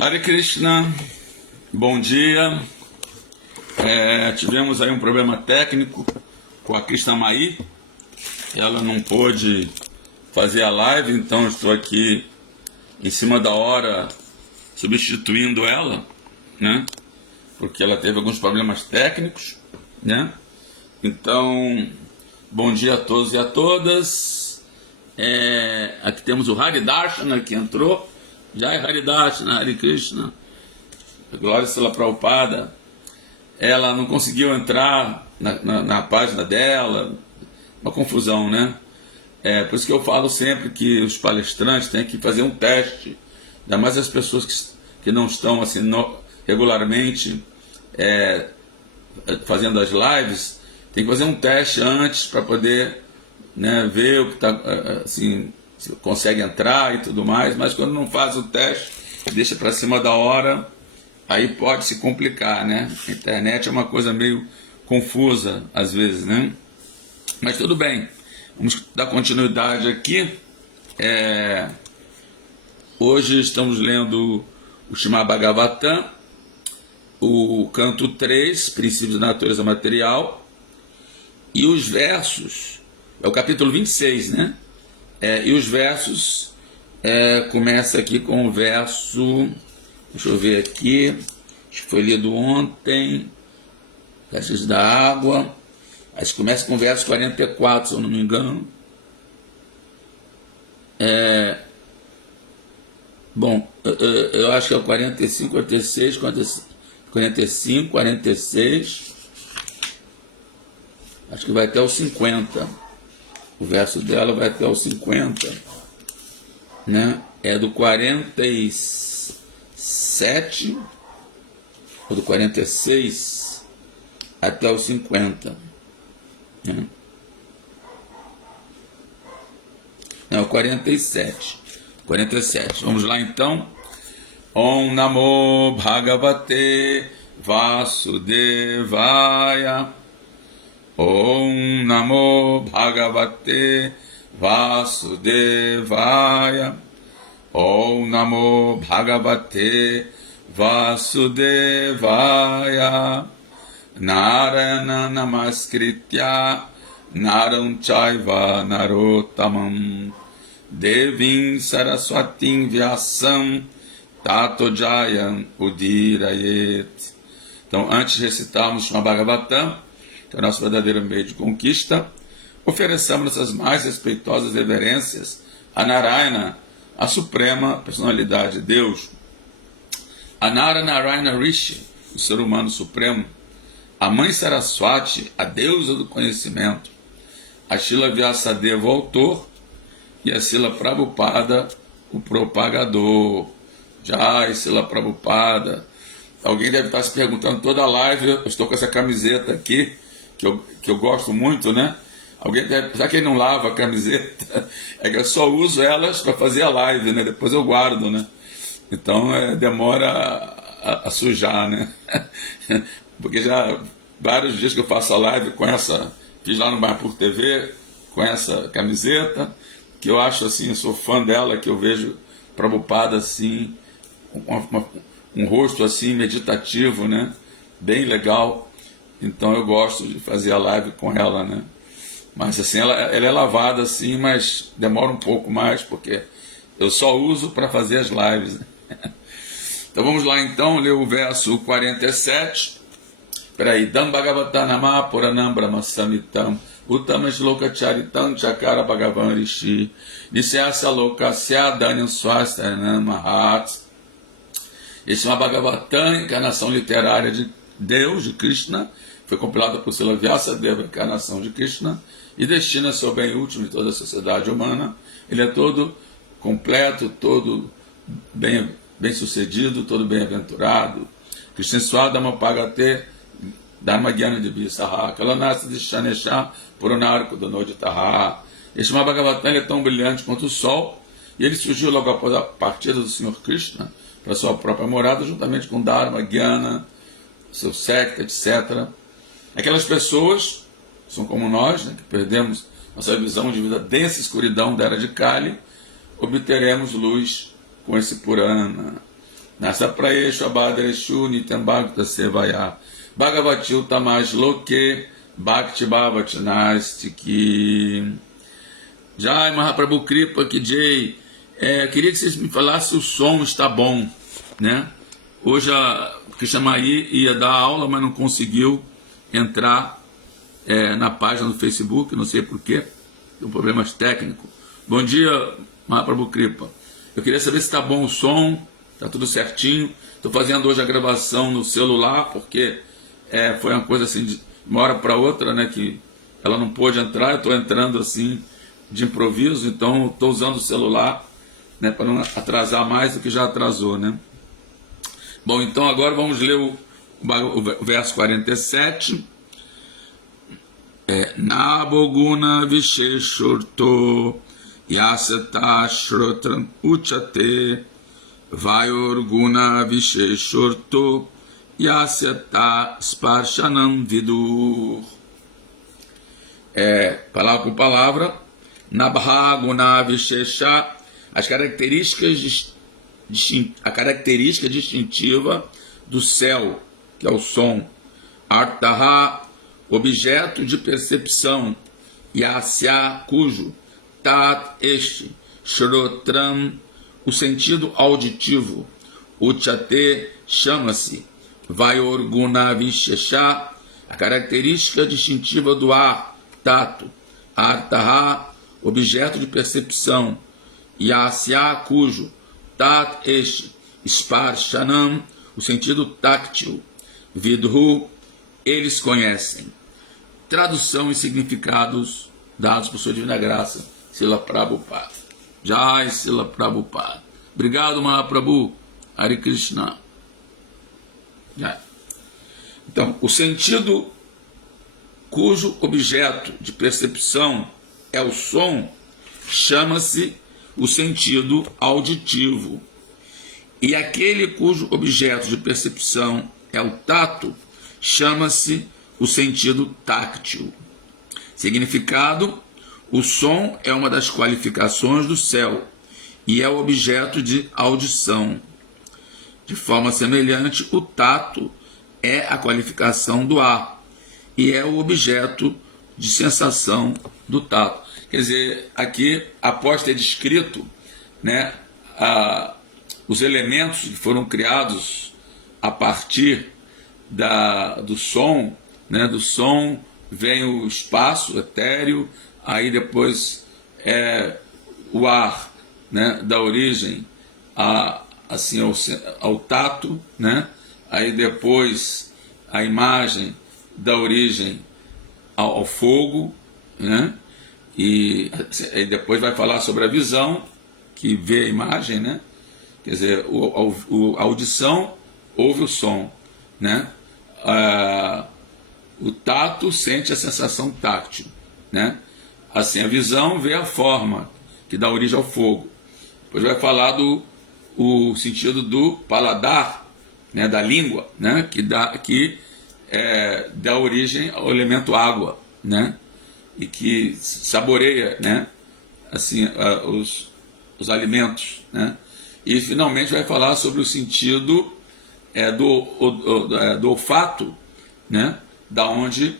Hare Krishna, bom dia. Tivemos aí um problema técnico com a Krishna Mai. Ela não pôde fazer a live, então estou aqui em cima da hora substituindo ela, né? Porque ela teve alguns problemas técnicos, né? Então, bom dia a todos e a todas. Aqui temos o Hari Darshana que entrou. Jai Hari Darshana, Hare Krishna. Glória a Srila Prabhupada. Ela não conseguiu entrar na página dela. Uma confusão, né? Por isso que eu falo sempre que os palestrantes têm que fazer um teste. Ainda mais as pessoas que não estão assim, regularmente fazendo as lives, tem que fazer um teste antes para poder, né, ver o que está, assim, se consegue entrar e tudo mais. Mas quando não faz o teste, deixa para cima da hora, aí pode se complicar, né? A internet é uma coisa meio confusa às vezes, né? Mas tudo bem, vamos dar continuidade aqui. Hoje estamos lendo o Srimad Bhagavatam, o canto 3, Princípios da Natureza Material, e os versos, é o capítulo 26, né? E os versos, começa aqui com o verso, deixa eu ver aqui, acho que foi lido ontem, Caixas da Água, acho que começa com o verso 44, se eu não me engano. Bom, eu acho que é o 45, 46, 45, 46, acho que vai até o 50. O verso dela vai até o 50, né? É do 47 ou do 46 até o 50, né? Não, 47. Vamos lá então. Om Namo Bhagavate Vasudevaya. Om Namo Bhagavate Vasudevaya. Om Namo Bhagavate Vasudevaya. Narayana Namaskritya Naram Chaiva Narottamam Devim Saraswatim Vyasam Tato Jayam Udirayet. Então, antes de recitarmos uma Bhagavatam, que é o nosso verdadeiro meio de conquista, ofereçamos nossas mais respeitosas reverências a Narayana, a suprema personalidade de Deus, a Narayana Rishi, o ser humano supremo, a mãe Saraswati, a deusa do conhecimento, a Srila Vyasadeva, o autor, e a Srila Prabhupada, o propagador. Jai, Srila Prabhupada. Alguém deve estar se perguntando toda a live, eu estou com essa camiseta aqui, que eu gosto muito, né? Alguém deve, já que ele não lava a camiseta, é que eu só uso elas para fazer a live, né? Depois eu guardo, né? Então demora a sujar, né? Porque já vários dias que eu faço a live com essa, fiz lá no Mayapur TV, com essa camiseta, que eu acho assim, eu sou fã dela, que eu vejo Prabhupada assim, um rosto assim meditativo, né? Bem legal. Então eu gosto de fazer a live com ela, né? Mas assim, ela é lavada assim, mas demora um pouco mais, porque eu só uso para fazer as lives, né? Então vamos lá então, ler o verso 47. Peraí. Dam Bhagavatanama Puranam Brahmasamitam Uttama Shloka Charitam Chakara Bhagavan Rishi Nisyasya Lokasya Dhanyam Swasthanam Mahat. Esse é uma Bhagavatam, encarnação literária de Deus, de Krishna, foi compilada por Srila Vyasadeva, encarnação de Krishna, e destina-se ao bem último de toda a sociedade humana. Ele é todo completo, todo bem sucedido, todo bem-aventurado. Krishna Swadama Pagate Dharma Gyana de Bisaha Kalanasa de Shanesha Purunarko Danoditaha. Este Bhagavatam é tão brilhante quanto o sol, e ele surgiu logo após a partida do Senhor Krishna para sua própria morada, juntamente com Dharma, Gyana, seu secta, etc. Aquelas pessoas são como nós, né, que perdemos nossa visão de vida densa escuridão da era de Kali, obteremos luz com esse Purana. Nasa Praesha Badreshu Nityam Bhakta Sevaya Bhagavati Utamash Loke Bhakti Bhavatinastiki. Jai Mahaprabhu Kripa Ki Jai. Queria que vocês me falassem se o som está bom, né? Hoje a Krishnamai ia dar aula, mas não conseguiu entrar na página do Facebook, não sei porquê, tem problemas técnicos. Bom dia, Mahaprabhu Kripa. Eu queria saber se está bom o som, está tudo certinho. Estou fazendo hoje a gravação no celular, porque foi uma coisa assim, de uma hora para outra, né, que ela não pôde entrar, eu estou entrando assim, de improviso, então estou usando o celular, né, para não atrasar mais do que já atrasou, né? Bom, então agora vamos ler o verso 47. Naboguna Visheshurto Yasata Shrotram Uchate Vayorguna Visheshurto Yasata Sparshanam Vidur. Palavra por palavra. Nabhaguna Vishesha, a característica distintiva do céu, que é o som. Artaha, objeto de percepção. Yasya, cujo. Tat, este. Shrotram, o sentido auditivo. Uchate, chama-se. Vayorguna Vishesha, a característica distintiva do ar, tato. Artaha, objeto de percepção. Yasya, cujo. Tat, este. Sparshanam, o sentido táctil. Vidhu, eles conhecem. Tradução e significados dados por sua divina graça, Srila Prabhupada. Jai Srila Prabhupada. Obrigado, Mahaprabhu. Hare Krishna. Jai. Então, o sentido cujo objeto de percepção é o som, chama-se o sentido auditivo. E aquele cujo objeto de percepção é o tato, chama-se o sentido táctil. Significado: o som é uma das qualificações do céu e é o objeto de audição. De forma semelhante, o tato é a qualificação do ar e é o objeto de sensação do tato. Quer dizer, aqui, após ter descrito, né, os elementos que foram criados a partir do som, né, do som vem o espaço etéreo, aí depois o ar, né, da origem assim, ao tato, né, aí depois a imagem da origem ao fogo, né, e aí depois vai falar sobre a visão, que vê a imagem, né, quer dizer, a audição ouve o som, né, o tato sente a sensação táctil, né, assim a visão vê a forma que dá origem ao fogo. Depois vai falar o sentido do paladar, né, da língua, né, que dá origem ao elemento água, né, e que saboreia, né, assim, os alimentos, né, e finalmente vai falar sobre o sentido do olfato, né, da onde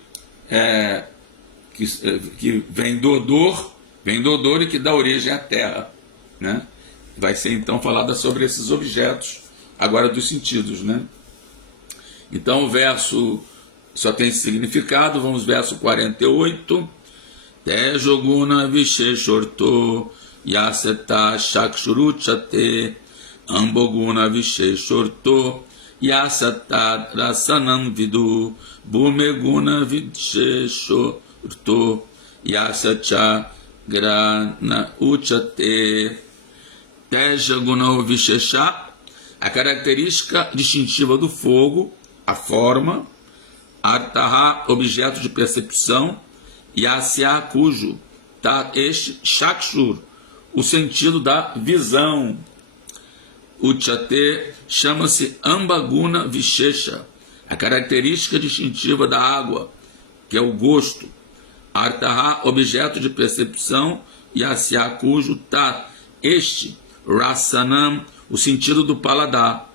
que vem do odor e que dá origem à terra, né. Vai ser então falada sobre esses objetos agora dos sentidos, né. Então o verso só tem esse significado. Vamos verso 48. Tejoguna Visheshorto Yaseta Shakshuruchate Amboguna Visheshorto Yasata Rasanam Vidu Bhumeguna Visheshorto Yasacha Grana Uchate. Tejaguna Vishesha, a característica distintiva do fogo, a forma. Artaha, objeto de percepção. Yasya, cujo. Este, Shakshur, o sentido da visão. Uchate chama-se Ambaguna Vishesha, a característica distintiva da água, que é o gosto. Artaha, objeto de percepção. Yasya, cujo. Este, Rasanam, o sentido do paladar.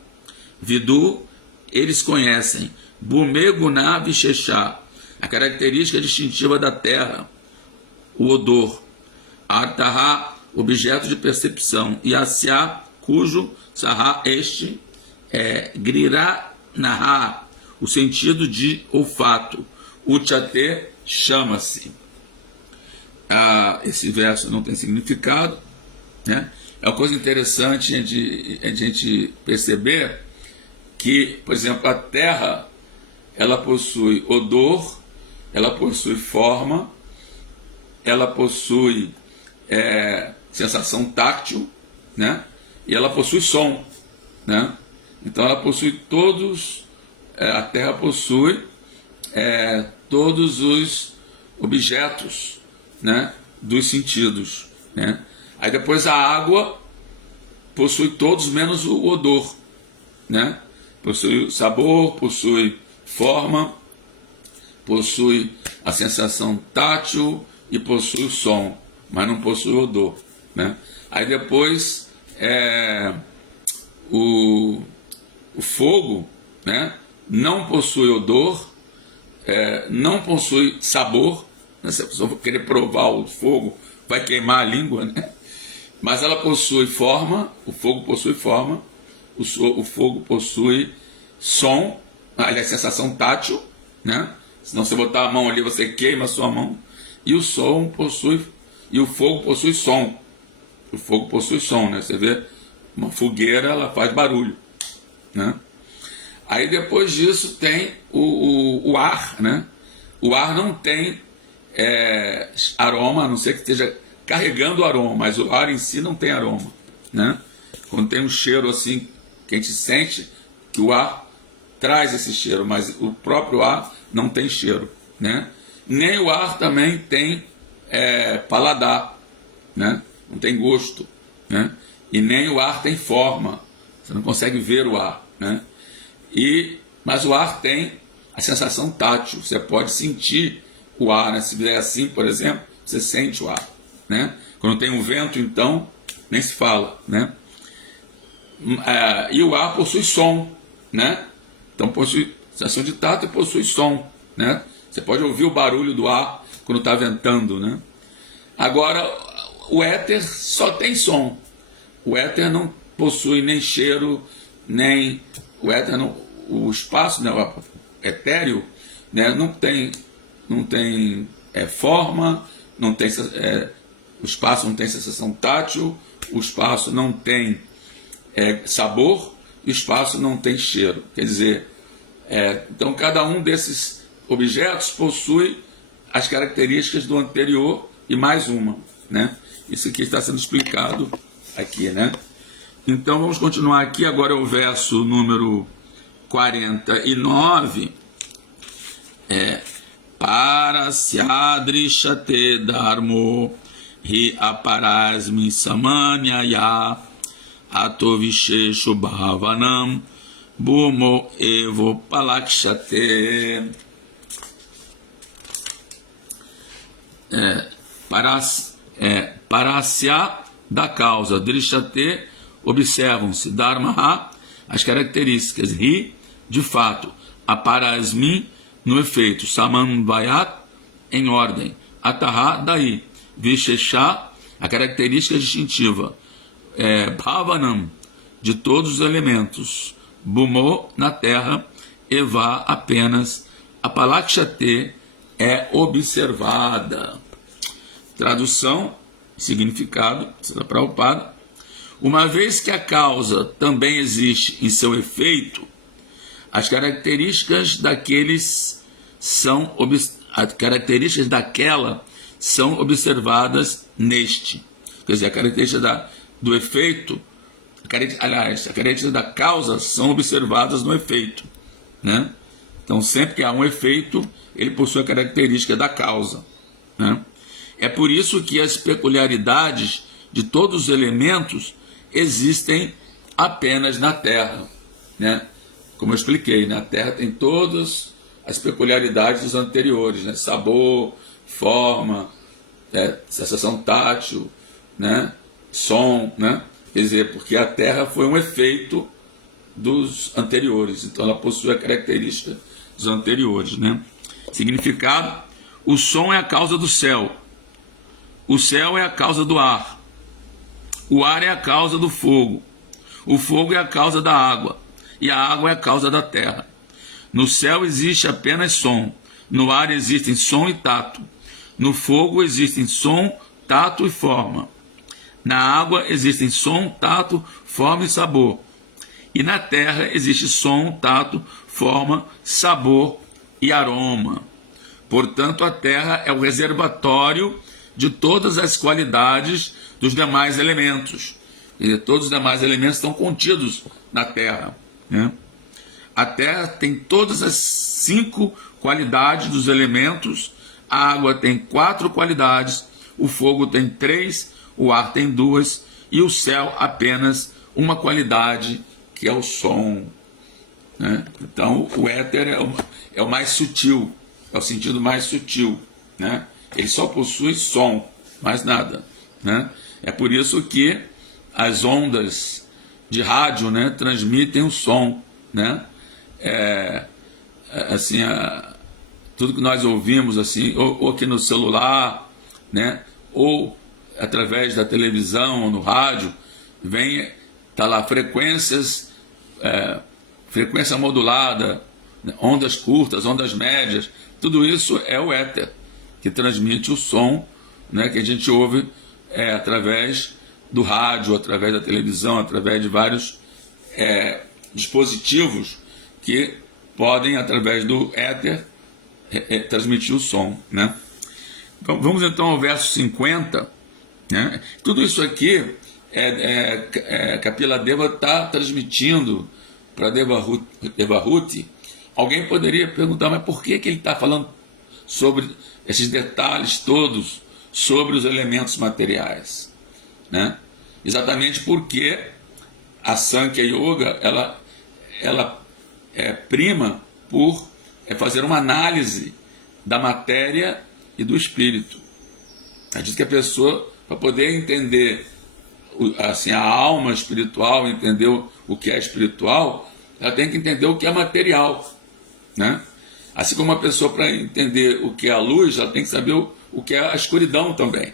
Vidu, eles conhecem. Bume Guná Visheshá, a característica distintiva da terra, o odor. Artaha, objeto de percepção. E Asya, cujo Saha, este, Grirá Naha, o sentido de olfato. Uchate, chama-se. Esse verso não tem significado, né? É uma coisa interessante a gente perceber que, por exemplo, a terra, ela possui odor, ela possui forma, ela possui sensação táctil, né? E ela possui som, né? Então ela possui todos, a terra possui todos os objetos, né, dos sentidos, né? Aí depois a água possui todos menos o odor, né? Possui sabor, possui forma, possui a sensação tátil e possui o som, mas não possui odor, né? Aí depois o fogo, né, não possui odor, não possui sabor, né? Se a pessoa for querer provar o fogo, vai queimar a língua, né? Mas ela possui forma, o fogo possui forma, o fogo possui som, aliás, sensação tátil, né? Senão você botar a mão ali, você queima a sua mão. E o som possui, e o fogo possui som. O fogo possui som, né? Você vê uma fogueira, ela faz barulho, né? Aí depois disso tem o ar, né? O ar não tem aroma, a não ser que esteja carregando o aroma, mas o ar em si não tem aroma, né? Quando tem um cheiro assim que a gente sente, que o ar traz esse cheiro, mas o próprio ar não tem cheiro, né? Nem o ar também tem paladar, né? Não tem gosto, né? E nem o ar tem forma, você não consegue ver o ar, né? Mas o ar tem a sensação tátil, você pode sentir o ar, né? Se vier assim, por exemplo, você sente o ar, né? Quando tem um vento, então, nem se fala, né? E o ar possui som, né? Então possui sensação de tato e possui som, né? Você pode ouvir o barulho do ar quando está ventando, né? Agora, o éter só tem som. O éter não possui nem cheiro, nem... O éter não... O espaço, né, o etéreo, né, não tem forma, não tem, o espaço não tem sensação tátil, o espaço não tem sabor, e o espaço não tem cheiro. Quer dizer, então cada um desses objetos possui as características do anterior e mais uma, né? Isso aqui está sendo explicado aqui, né? Então vamos continuar aqui, agora é o verso número 49, para Syadrishate Dharmo Hi Aparasmi Samanyaya Atovisheshu Bhavanam Bhumo Evo Palakshate. Parasya, da causa, Drishate, observam-se, Dharma, as características, Ri, de fato, Aparasmi, no efeito, Samanvayat, em ordem, Ataha, daí, Vishesha, a característica distintiva, Bhavanam, de todos os elementos, Bhumo, na terra, Eva, apenas, Apalakshate, é observada. Tradução, significado, será Prabhupada. Uma vez que a causa também existe em seu efeito, as características daqueles as características daquela são observadas neste. Quer dizer, a característica do efeito, aliás, a característica da causa são observadas no efeito, né? Então, sempre que há um efeito, ele possui a característica da causa, né? É por isso que as peculiaridades de todos os elementos existem apenas na Terra, né? Como eu expliquei, na Terra tem todas as peculiaridades dos anteriores, né? Sabor, forma, sensação tátil, né? Som, né? Quer dizer, porque a Terra foi um efeito dos anteriores. Então ela possui a característica dos anteriores, né? Significado: o som é a causa do céu, o céu é a causa do ar, o ar é a causa do fogo, o fogo é a causa da água, e a água é a causa da terra. No céu existe apenas som, no ar existem som e tato, no fogo existem som, tato e forma, na água existem som, tato, forma e sabor, e na terra existe som, tato, forma, sabor e aroma. Portanto, a terra é o reservatório de todas as qualidades dos demais elementos. Quer dizer, todos os demais elementos estão contidos na terra, né? A terra tem todas as 5 qualidades dos elementos, a água tem 4 qualidades, o fogo tem 3, o ar tem 2 e o céu apenas uma qualidade, que é o som, né? Então o éter é o mais sutil, é o sentido mais sutil, né? Ele só possui som, mais nada, né? É por isso que as ondas de rádio, né, transmitem o som, né? Assim, tudo que nós ouvimos assim, ou aqui no celular, né, ou através da televisão ou no rádio, tá lá frequências, frequência modulada, né, ondas curtas, ondas médias, tudo isso é o éter que transmite o som, né, que a gente ouve através do rádio, através da televisão, através de vários dispositivos que podem, através do éter, transmitir o som, né? Então, vamos então ao verso 50, né? Tudo isso aqui Kapila Deva está transmitindo para Devahuti. Alguém poderia perguntar, mas por que ele está falando sobre esses detalhes todos sobre os elementos materiais, né? Exatamente porque a Sankhya Yoga ela prima por fazer uma análise da matéria e do espírito. Diz que a pessoa, para poder entender assim, a alma espiritual, entender o que é espiritual, ela tem que entender o que é material, né? Assim como a pessoa, para entender o que é a luz, ela tem que saber o que é a escuridão também,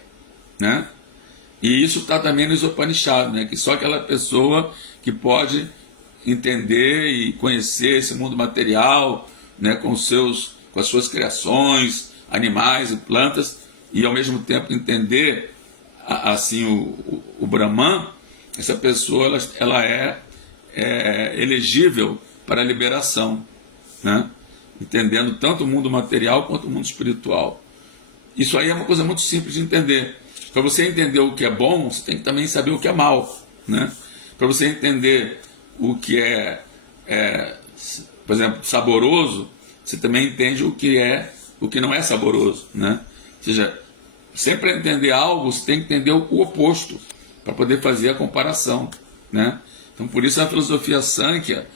né? E isso está também nos Upanishads, né? Que só aquela pessoa que pode entender e conhecer esse mundo material, né? Com as suas criações, animais e plantas, e ao mesmo tempo entender assim o Brahman, essa pessoa ela é elegível para a liberação, né? Entendendo tanto o mundo material quanto o mundo espiritual. Isso aí é uma coisa muito simples de entender. Para você entender o que é bom, você tem que também saber o que é mal, né? Para você entender o que por exemplo, saboroso, você também entende o que não é saboroso, né? Ou seja, sempre para entender algo, você tem que entender o oposto, para poder fazer a comparação, né? Então, por isso a filosofia Sankhya,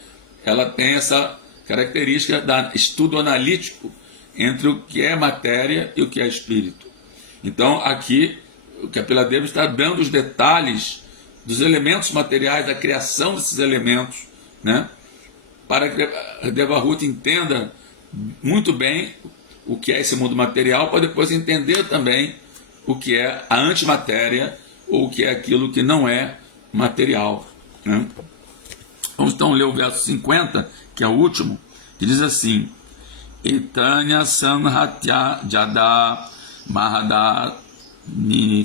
ela tem essa característica da estudo analítico entre o que é matéria e o que é espírito. Então, aqui, o Kapila Deva está dando os detalhes dos elementos materiais, da criação desses elementos, né? Para que a Devahuti entenda muito bem o que é esse mundo material, para depois entender também o que é a antimatéria, ou o que é aquilo que não é material, né? Vamos então ler o verso 50, que é o último, que diz assim: Etanya Sanhatya Jada Mahadani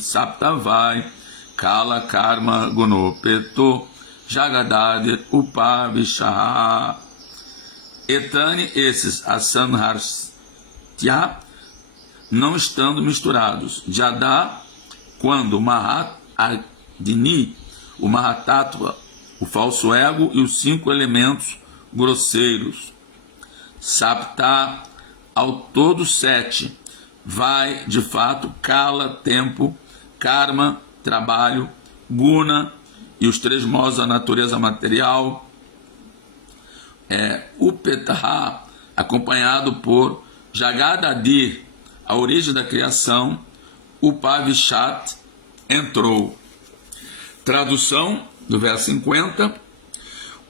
Saptavai Kala Karma Gunopeto Jagadade Upavishaha. Etani, esses, a Sanhatya, não estando misturados. Jada, quando Mahat Adini, o Mahatattva, o falso ego e os 5 elementos grosseiros. Sapta, ao todo 7. Vai, de fato, Kala, tempo, Karma, trabalho, Guna, e os 3 modos da natureza material, Upetaha, acompanhado por Jagadadir, a origem da criação, Upavishat, entrou. Tradução do verso 50: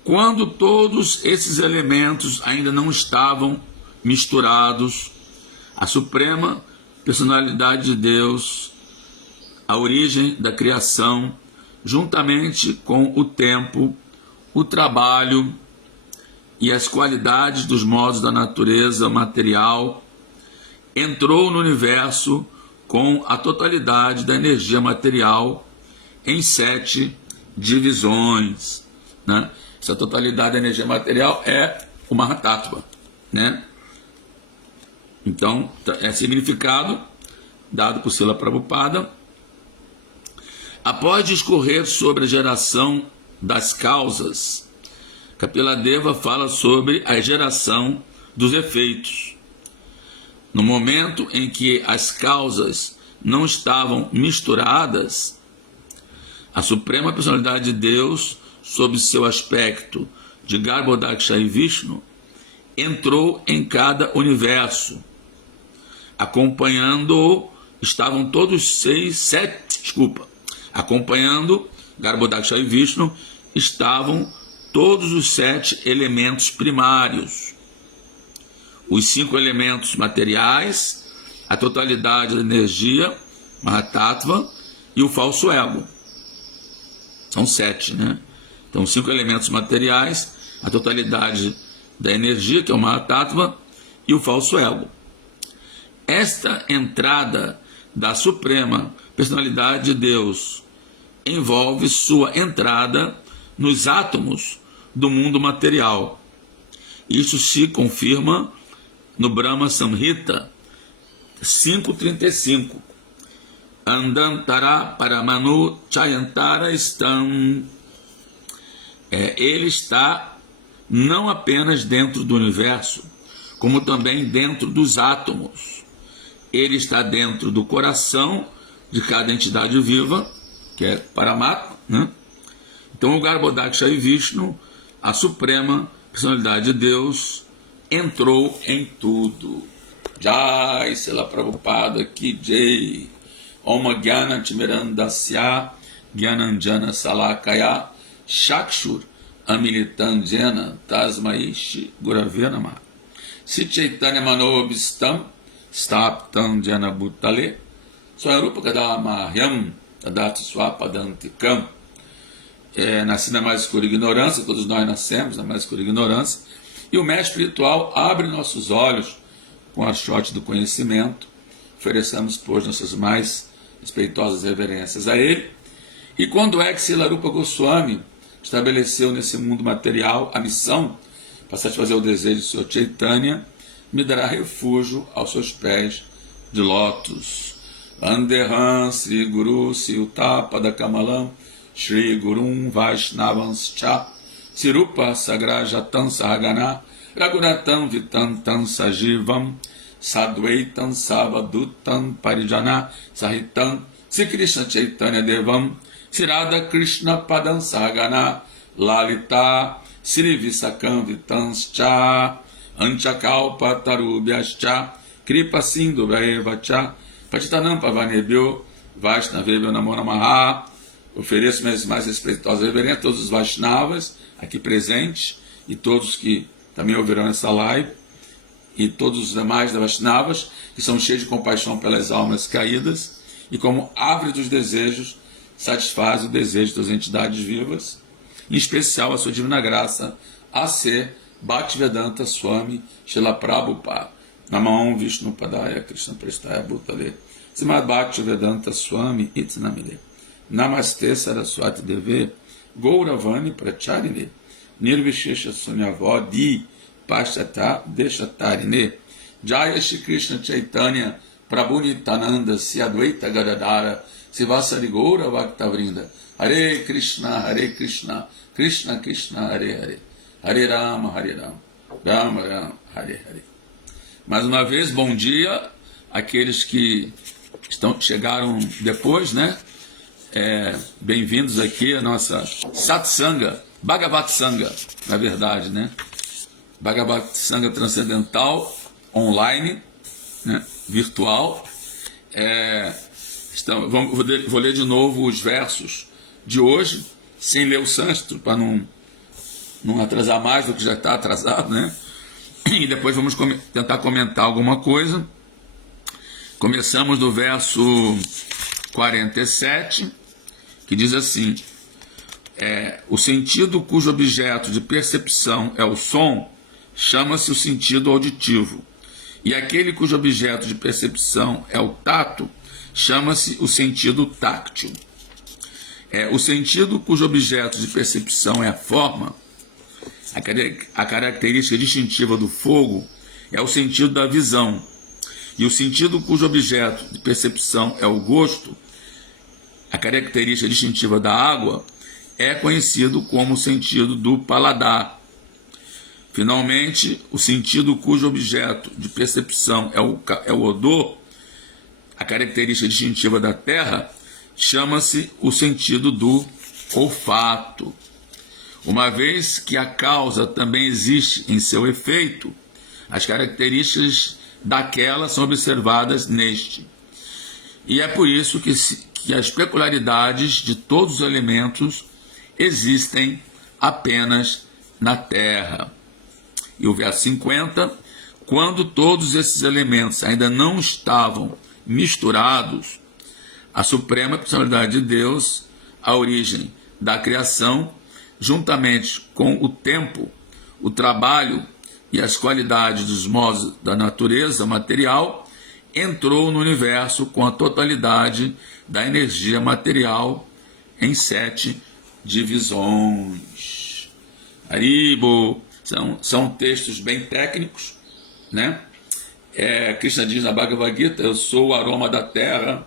Quando todos esses elementos ainda não estavam misturados, a suprema personalidade de Deus, a origem da criação, juntamente com o tempo, o trabalho e as qualidades dos modos da natureza material, entrou no universo com a totalidade da energia material em 7 divisões, né? Essa totalidade da energia material é o Mahatattva, né? Então, é significado dado por Srila Prabhupada. Após discorrer sobre a geração das causas, Kapila-deva fala sobre a geração dos efeitos. No momento em que as causas não estavam misturadas, a Suprema Personalidade de Deus, sob seu aspecto de Garbhodaksha e Vishnu, entrou em cada universo. Acompanhando acompanhando Garbhodaksha e Vishnu, estavam todos os 7 elementos primários. Os 5 elementos materiais, a totalidade da energia, Mahatattva, e o falso ego. São 7, né? Então, 5 elementos materiais, a totalidade da energia, que é o Mahatattva, e o falso ego. Esta entrada da Suprema Personalidade de Deus envolve sua entrada nos átomos do mundo material. Isso se confirma no Brahma Samhita 5.35. Andantara Paramanu Chayantara Stam. Ele está não apenas dentro do universo, como também dentro dos átomos. Ele está dentro do coração de cada entidade viva, que é Paramatma, né? Então, o Garbhodaksha e Vishnu, a Suprema Personalidade de Deus, entrou em tudo. Jai, Srila Prabhupada Ki Jai. Om Gyana Timirandasya Gyananjana Salakaya Shakshur Amilitandjena Tasmai Shri Gurave Namah. Si Chaitanya Manobistam Staptam Jana Bhutale Swarupa Kadamahyam Tadati Swapadantikam. Nasci na mais escura ignorância, todos nós nascemos na mais escura ignorância, e o mestre espiritual abre nossos olhos com a shot do conhecimento. Ofereçamos, pois, nossas mais respeitosas reverências a ele. E quando é que Srila Rupa Goswami estabeleceu nesse mundo material a missão para satisfazer o desejo do Senhor Chaitanya, me dará refúgio aos seus pés de lótus. Andeham Sri Guru Siutapada Kamalam Shri Gurum Vaishnavanscha Sirupa Sagrajatam Sahagana Raghunatam Vitantam Sajivam Sadvaitam Savadutam Parijana Sahitam Sri Krishna Chaitanya Devam Sri Radha Krishna Padam Sahagana Lalita Sri Visakam Vitanscha Anchakalpa Tarubhyascha Kripa Sindhu Vaevacha Patitanam Pavanebhyo Vaishnavebhyo Namo Namaha. Ofereço minhas mais respeitosas reverências a todos os Vaishnavas aqui presentes e todos que também ouvirão essa live, e todos os demais da Vaishnavas que são cheios de compaixão pelas almas caídas e, como árvore dos desejos, satisfaz o desejo das entidades vivas, em especial a sua divina graça, a ser Bhaktivedanta Swami Srila Prabhupada. Namam Vishnu Padaya Krishna Prestaya Bhutale Srimad Bhaktivedanta Swami Itnamile. Namaste Saraswati Deve Gauravani Pracharine Nirvishesha Sunyavadi Pashtata Deshatarine. Jaya Shri Krishna Chaitanya Prabhu Nityananda Si Advaita Gadadara Sivasari Gaura Bhaktavrinda. Hare Krishna Krishna Krishna Hare Hare, Hare Rama Rama Rama Hare Hare. Mais uma vez, bom dia àqueles que chegaram depois, né? Bem-vindos aqui à nossa Satsanga, Bhagavat Sangha, na verdade, né? Bhagavat Sangha Transcendental, online, né? Virtual. Vou ler de novo os versos de hoje, sem ler o sânscrito, para não não atrasar mais do que já está atrasado, né? E depois vamos tentar comentar alguma coisa. Começamos do verso 47, que diz assim: o sentido cujo objeto de percepção é o som, chama-se o sentido auditivo. E aquele cujo objeto de percepção é o tato, chama-se o sentido táctil. O sentido cujo objeto de percepção é a forma, a característica distintiva do fogo, é o sentido da visão. E o sentido cujo objeto de percepção é o gosto, a característica distintiva da água, é conhecido como o sentido do paladar. Finalmente, o sentido cujo objeto de percepção é o odor, a característica distintiva da terra, chama-se o sentido do olfato. Uma vez que a causa também existe em seu efeito, as características daquela são observadas neste. E é por isso que as peculiaridades de todos os elementos existem apenas na terra. E o verso 50, quando todos esses elementos ainda não estavam misturados, a suprema personalidade de Deus, a origem da criação, juntamente com o tempo, o trabalho e as qualidades dos modos da natureza material, entrou no universo com a totalidade da energia material em 7 divisões. Haribo, são textos bem técnicos, né? Krishna diz na Bhagavad Gita: eu sou o aroma da terra,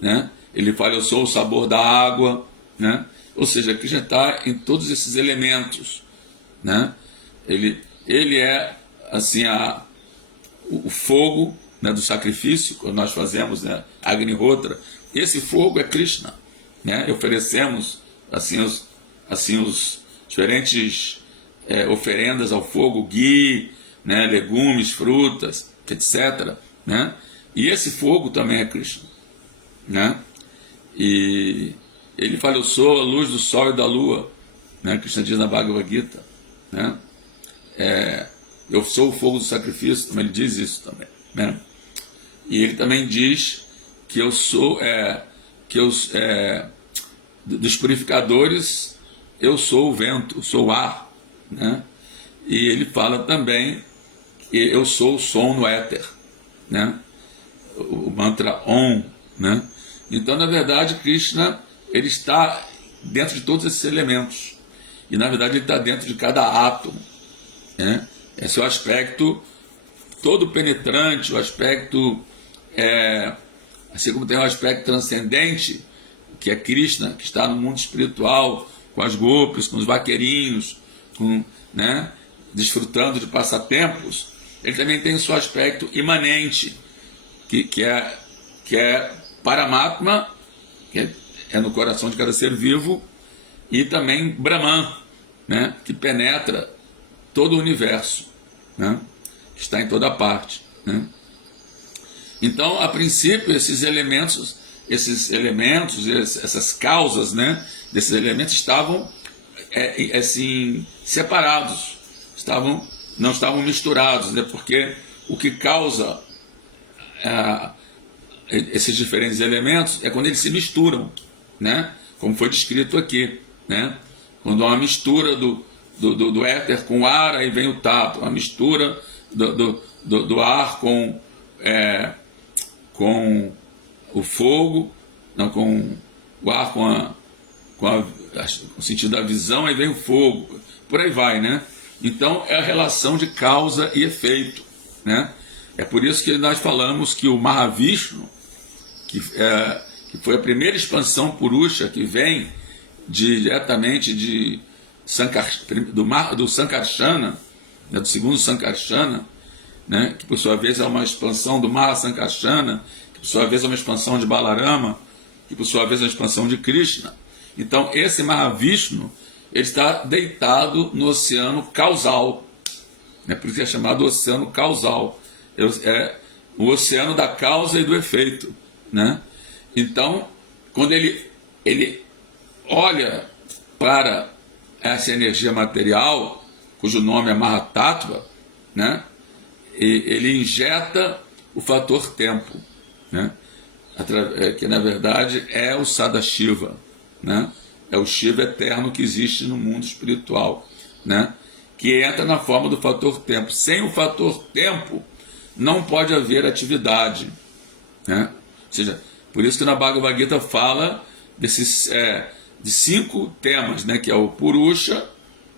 né? Ele fala: eu sou o sabor da água, né? Ou seja, Krishna está em todos esses elementos, né? Ele é assim o fogo, né, do sacrifício, quando nós fazemos, né, Agnihotra. Esse fogo é Krishna, né? Oferecemos assim os diferentes oferendas ao fogo, ghee, né, legumes, frutas, etc., né? E esse fogo também é Krishna, né? E ele fala: eu sou a luz do sol e da lua, né? Krishna diz na Bhagavad Gita, né? Eu sou o fogo do sacrifício, também ele diz isso também, né? E ele também diz que eu sou dos purificadores, eu sou o vento, sou o ar, né? E ele fala também que eu sou o som no éter, né? O mantra Om, né? Então, na verdade, Krishna, ele está dentro de todos esses elementos, e na verdade ele está dentro de cada átomo, né? Esse é o aspecto todo penetrante, o aspecto assim como tem o aspecto transcendente, que é Krishna, que está no mundo espiritual, com as gopis, com os vaqueirinhos, né, desfrutando de passatempos. Ele também tem o seu aspecto imanente, que é Paramatma, que é no coração de cada ser vivo, e também Brahman, né, que penetra todo o universo, né, que está em toda parte, né. Então, a princípio, esses elementos, essas causas, né, desses elementos estavam assim, separados, não estavam misturados, né, porque o que causa esses diferentes elementos é quando eles se misturam, né, como foi descrito aqui, né, quando há uma mistura do éter com o ar, aí vem o tato, uma mistura do ar com o fogo, não, com o ar, com o sentido da visão, aí vem o fogo, por aí vai, né? Então é a relação de causa e efeito, né? É por isso que nós falamos que o Mahavishnu, que foi a primeira expansão Purusha, que vem diretamente do Sankarsana, né, do segundo Sankarsana, né, que por sua vez é uma expansão do Mahasankarsana, que por sua vez é uma expansão de Balarama, que por sua vez é uma expansão de Krishna. Então esse Mahavishnu, ele está deitado no oceano causal, né, por isso é chamado oceano causal, é o oceano da causa e do efeito, né? Então, quando ele olha para essa energia material, cujo nome é Mahatattva, né? E ele injeta o fator tempo, né? Que na verdade é o Sadashiva, né? É o Shiva eterno que existe no mundo espiritual, né? Que entra na forma do fator tempo. Sem o fator tempo não pode haver atividade, né? Ou seja, por isso que na Bhagavad Gita fala desses de 5 temas, né? Que é o Purusha,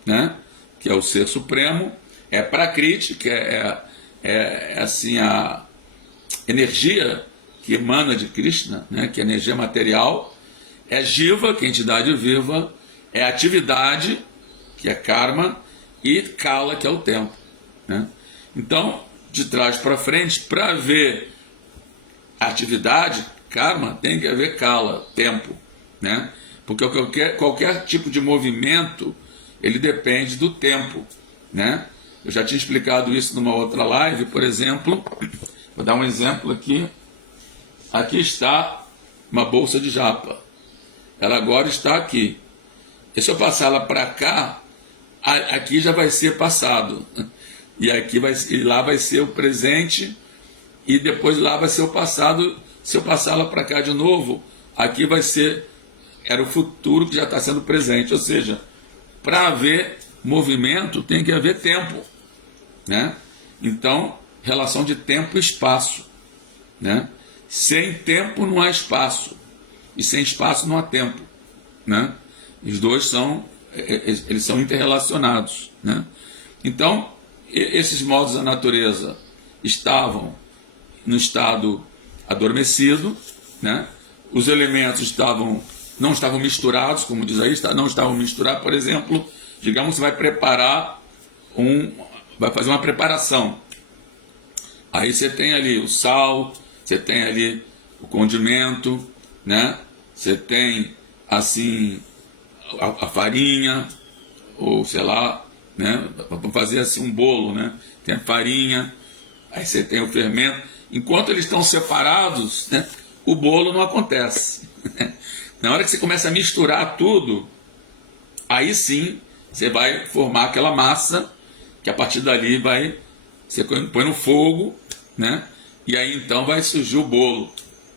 né? Que é o Ser Supremo, é Prakriti, que é assim a energia que emana de Krishna, né? Que é a energia material, é Jiva, que é a entidade viva, é atividade, que é Karma, e Kala, que é o tempo, né? Então, de trás para frente, para haver atividade, Karma, tem que haver Kala, tempo, né? Porque qualquer tipo de movimento, ele depende do tempo, né? Eu já tinha explicado isso numa outra live, por exemplo, vou dar um exemplo aqui. Aqui está uma bolsa de japa. Ela agora está aqui. E se eu passar ela para cá, aqui já vai ser passado. E lá vai ser o presente, e depois lá vai ser o passado. Se eu passar ela para cá de novo, aqui vai ser, era o futuro que já está sendo presente. Ou seja, para haver movimento tem que haver tempo, né? Então, relação de tempo e espaço, né? Sem tempo não há espaço, e sem espaço não há tempo, né? Os dois eles são interrelacionados, né? Então, esses modos da natureza estavam no estado adormecido, né? Os elementos não estavam misturados, como diz aí, não estavam misturados. Por exemplo, digamos que vai fazer uma preparação. Aí você tem ali o sal, você tem ali o condimento, né? Você tem assim a farinha, ou sei lá, né? Para fazer assim um bolo, né? Tem a farinha, aí você tem o fermento. Enquanto eles estão separados, né? O bolo não acontece. Na hora que você começa a misturar tudo, aí sim você vai formar aquela massa, que a partir dali você põe no fogo, né? E aí então vai surgir o bolo,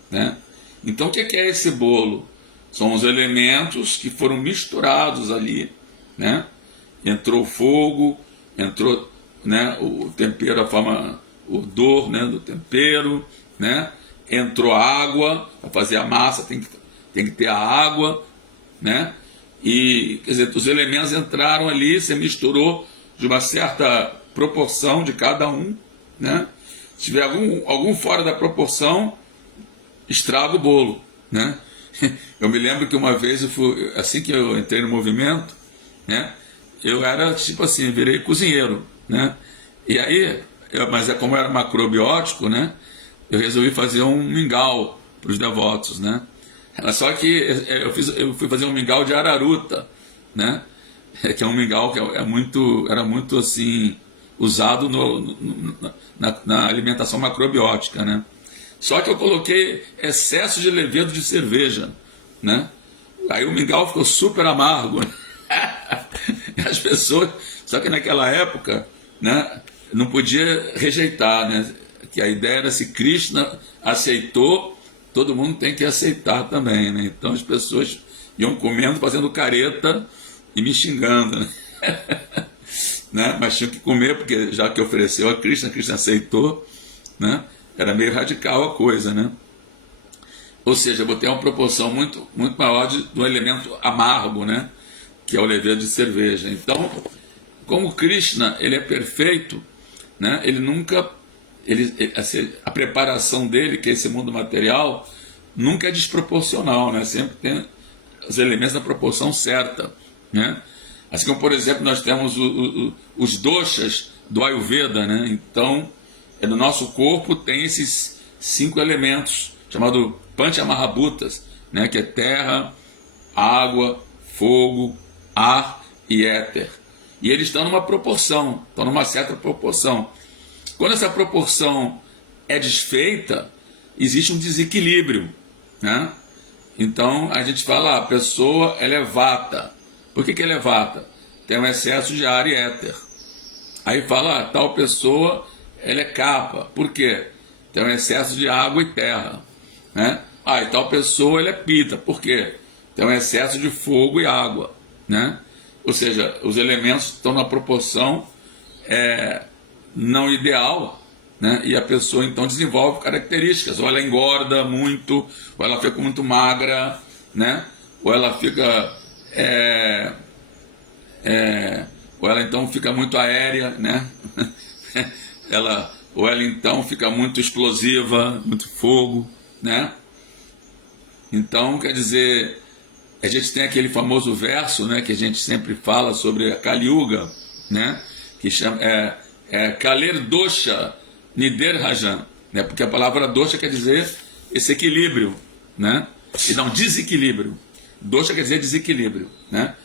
né? Então o que é esse bolo? São os elementos que foram misturados ali, né? Entrou o fogo, entrou, né, o tempero, o odor, né, do tempero, né? Entrou a água, para fazer a massa tem que ter a água, né? E, quer dizer, os elementos entraram ali, você misturou de uma certa proporção de cada um, né? Se tiver algum fora da proporção, estraga o bolo, né? Eu me lembro que uma vez, assim que eu entrei no movimento, né? Eu era tipo assim, virei cozinheiro, né? E aí, mas como eu era macrobiótico, né? Eu resolvi fazer um mingau para os devotos, né? Só que eu fui fazer um mingau de araruta, né? Que é um mingau que era muito assim usado na alimentação macrobiótica, né? Só que eu coloquei excesso de levedo de cerveja, né? Aí o mingau ficou super amargo. As pessoas, só que naquela época, né, não podia rejeitar, né? Que a ideia era, se Krishna aceitou, todo mundo tem que aceitar também, né? Então as pessoas iam comendo, fazendo careta e me xingando, né? Né? Mas tinham que comer, porque já que ofereceu a Krishna aceitou, né? Era meio radical a coisa, né? Ou seja, eu botei uma proporção muito, muito maior do elemento amargo, né? Que é o levedo de cerveja. Então, como Krishna, ele é perfeito, né? Ele nunca... a preparação dele, que é esse mundo material, nunca é desproporcional, né? Sempre tem os elementos da proporção certa, né? Assim como, por exemplo, nós temos os doshas do Ayurveda, né? Então, no nosso corpo tem esses 5 elementos, chamado Panchamahabhutas, né? Que é terra, água, fogo, ar e éter. E eles estão numa proporção, estão numa certa proporção. Quando essa proporção é desfeita, existe um desequilíbrio, né? Então a gente fala, a pessoa ela é vata. Por que ela é vata? tem um excesso de ar e éter. Aí fala, tal pessoa, ela é capa. Por quê? Tem um excesso de água e terra. Né? E tal pessoa, ela é pita. Por quê? Tem um excesso de fogo e água. Né? Ou seja, os elementos estão na proporção não ideal, né? E a pessoa então desenvolve características. Ou ela engorda muito, ou ela fica muito magra, né? Ou ela fica... ou ela então fica muito aérea, né? Ou ela então fica muito explosiva, muito fogo, né? Então, quer dizer, a gente tem aquele famoso verso, né, que a gente sempre fala sobre a Kali Yuga, né, que chama Kaler Dosha Nider Rajan, né, porque a palavra dosha quer dizer esse equilíbrio, né, e não desequilíbrio. Dosha quer dizer desequilíbrio, né,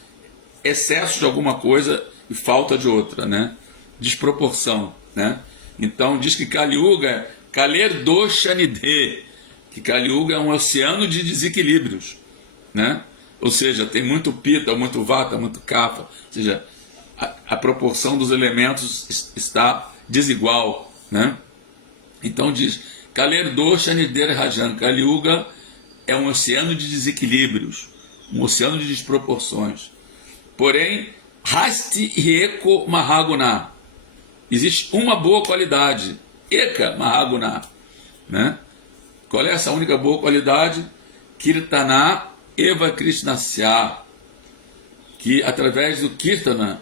excesso de alguma coisa e falta de outra, né, desproporção, né. Então diz que Kali Yuga é Kaler Dosha Nider, que Kali Yuga é um oceano de desequilíbrios, né? Ou seja, tem muito pita, muito vata, muito kapha, ou seja, a proporção dos elementos está desigual, né? Então diz, Kaler Dosha Nider Rajan, Kali Yuga é um oceano de desequilíbrios, um oceano de desproporções. Porém, Hasti Eko Mahaguna, existe uma boa qualidade, Eka Mahaguna, né? Qual é essa única boa qualidade? Kirtana Eva Krishnasya, que através do Kirtana,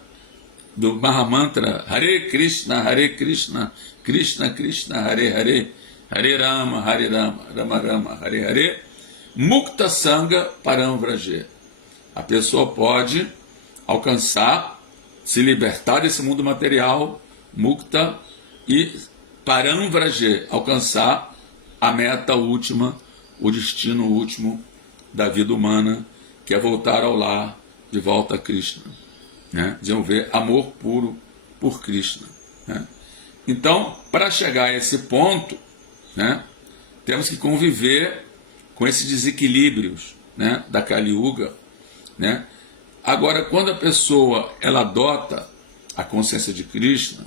do Mahamantra, Hare Krishna, Krishna Krishna, Hare Hare, Hare Rama, Rama Rama, Hare Hare, Mukta Sangha Paramvraje. A pessoa pode alcançar, se libertar desse mundo material, Mukta, e Paramvraje, alcançar a meta última, o destino último da vida humana, que é voltar ao lar, de volta a Krishna, né? Desenvolver amor puro por Krishna, né? Então, para chegar a esse ponto, né, temos que conviver com esses desequilíbrios, né, da Kali Yuga, né? Agora, quando a pessoa ela adota a consciência de Krishna,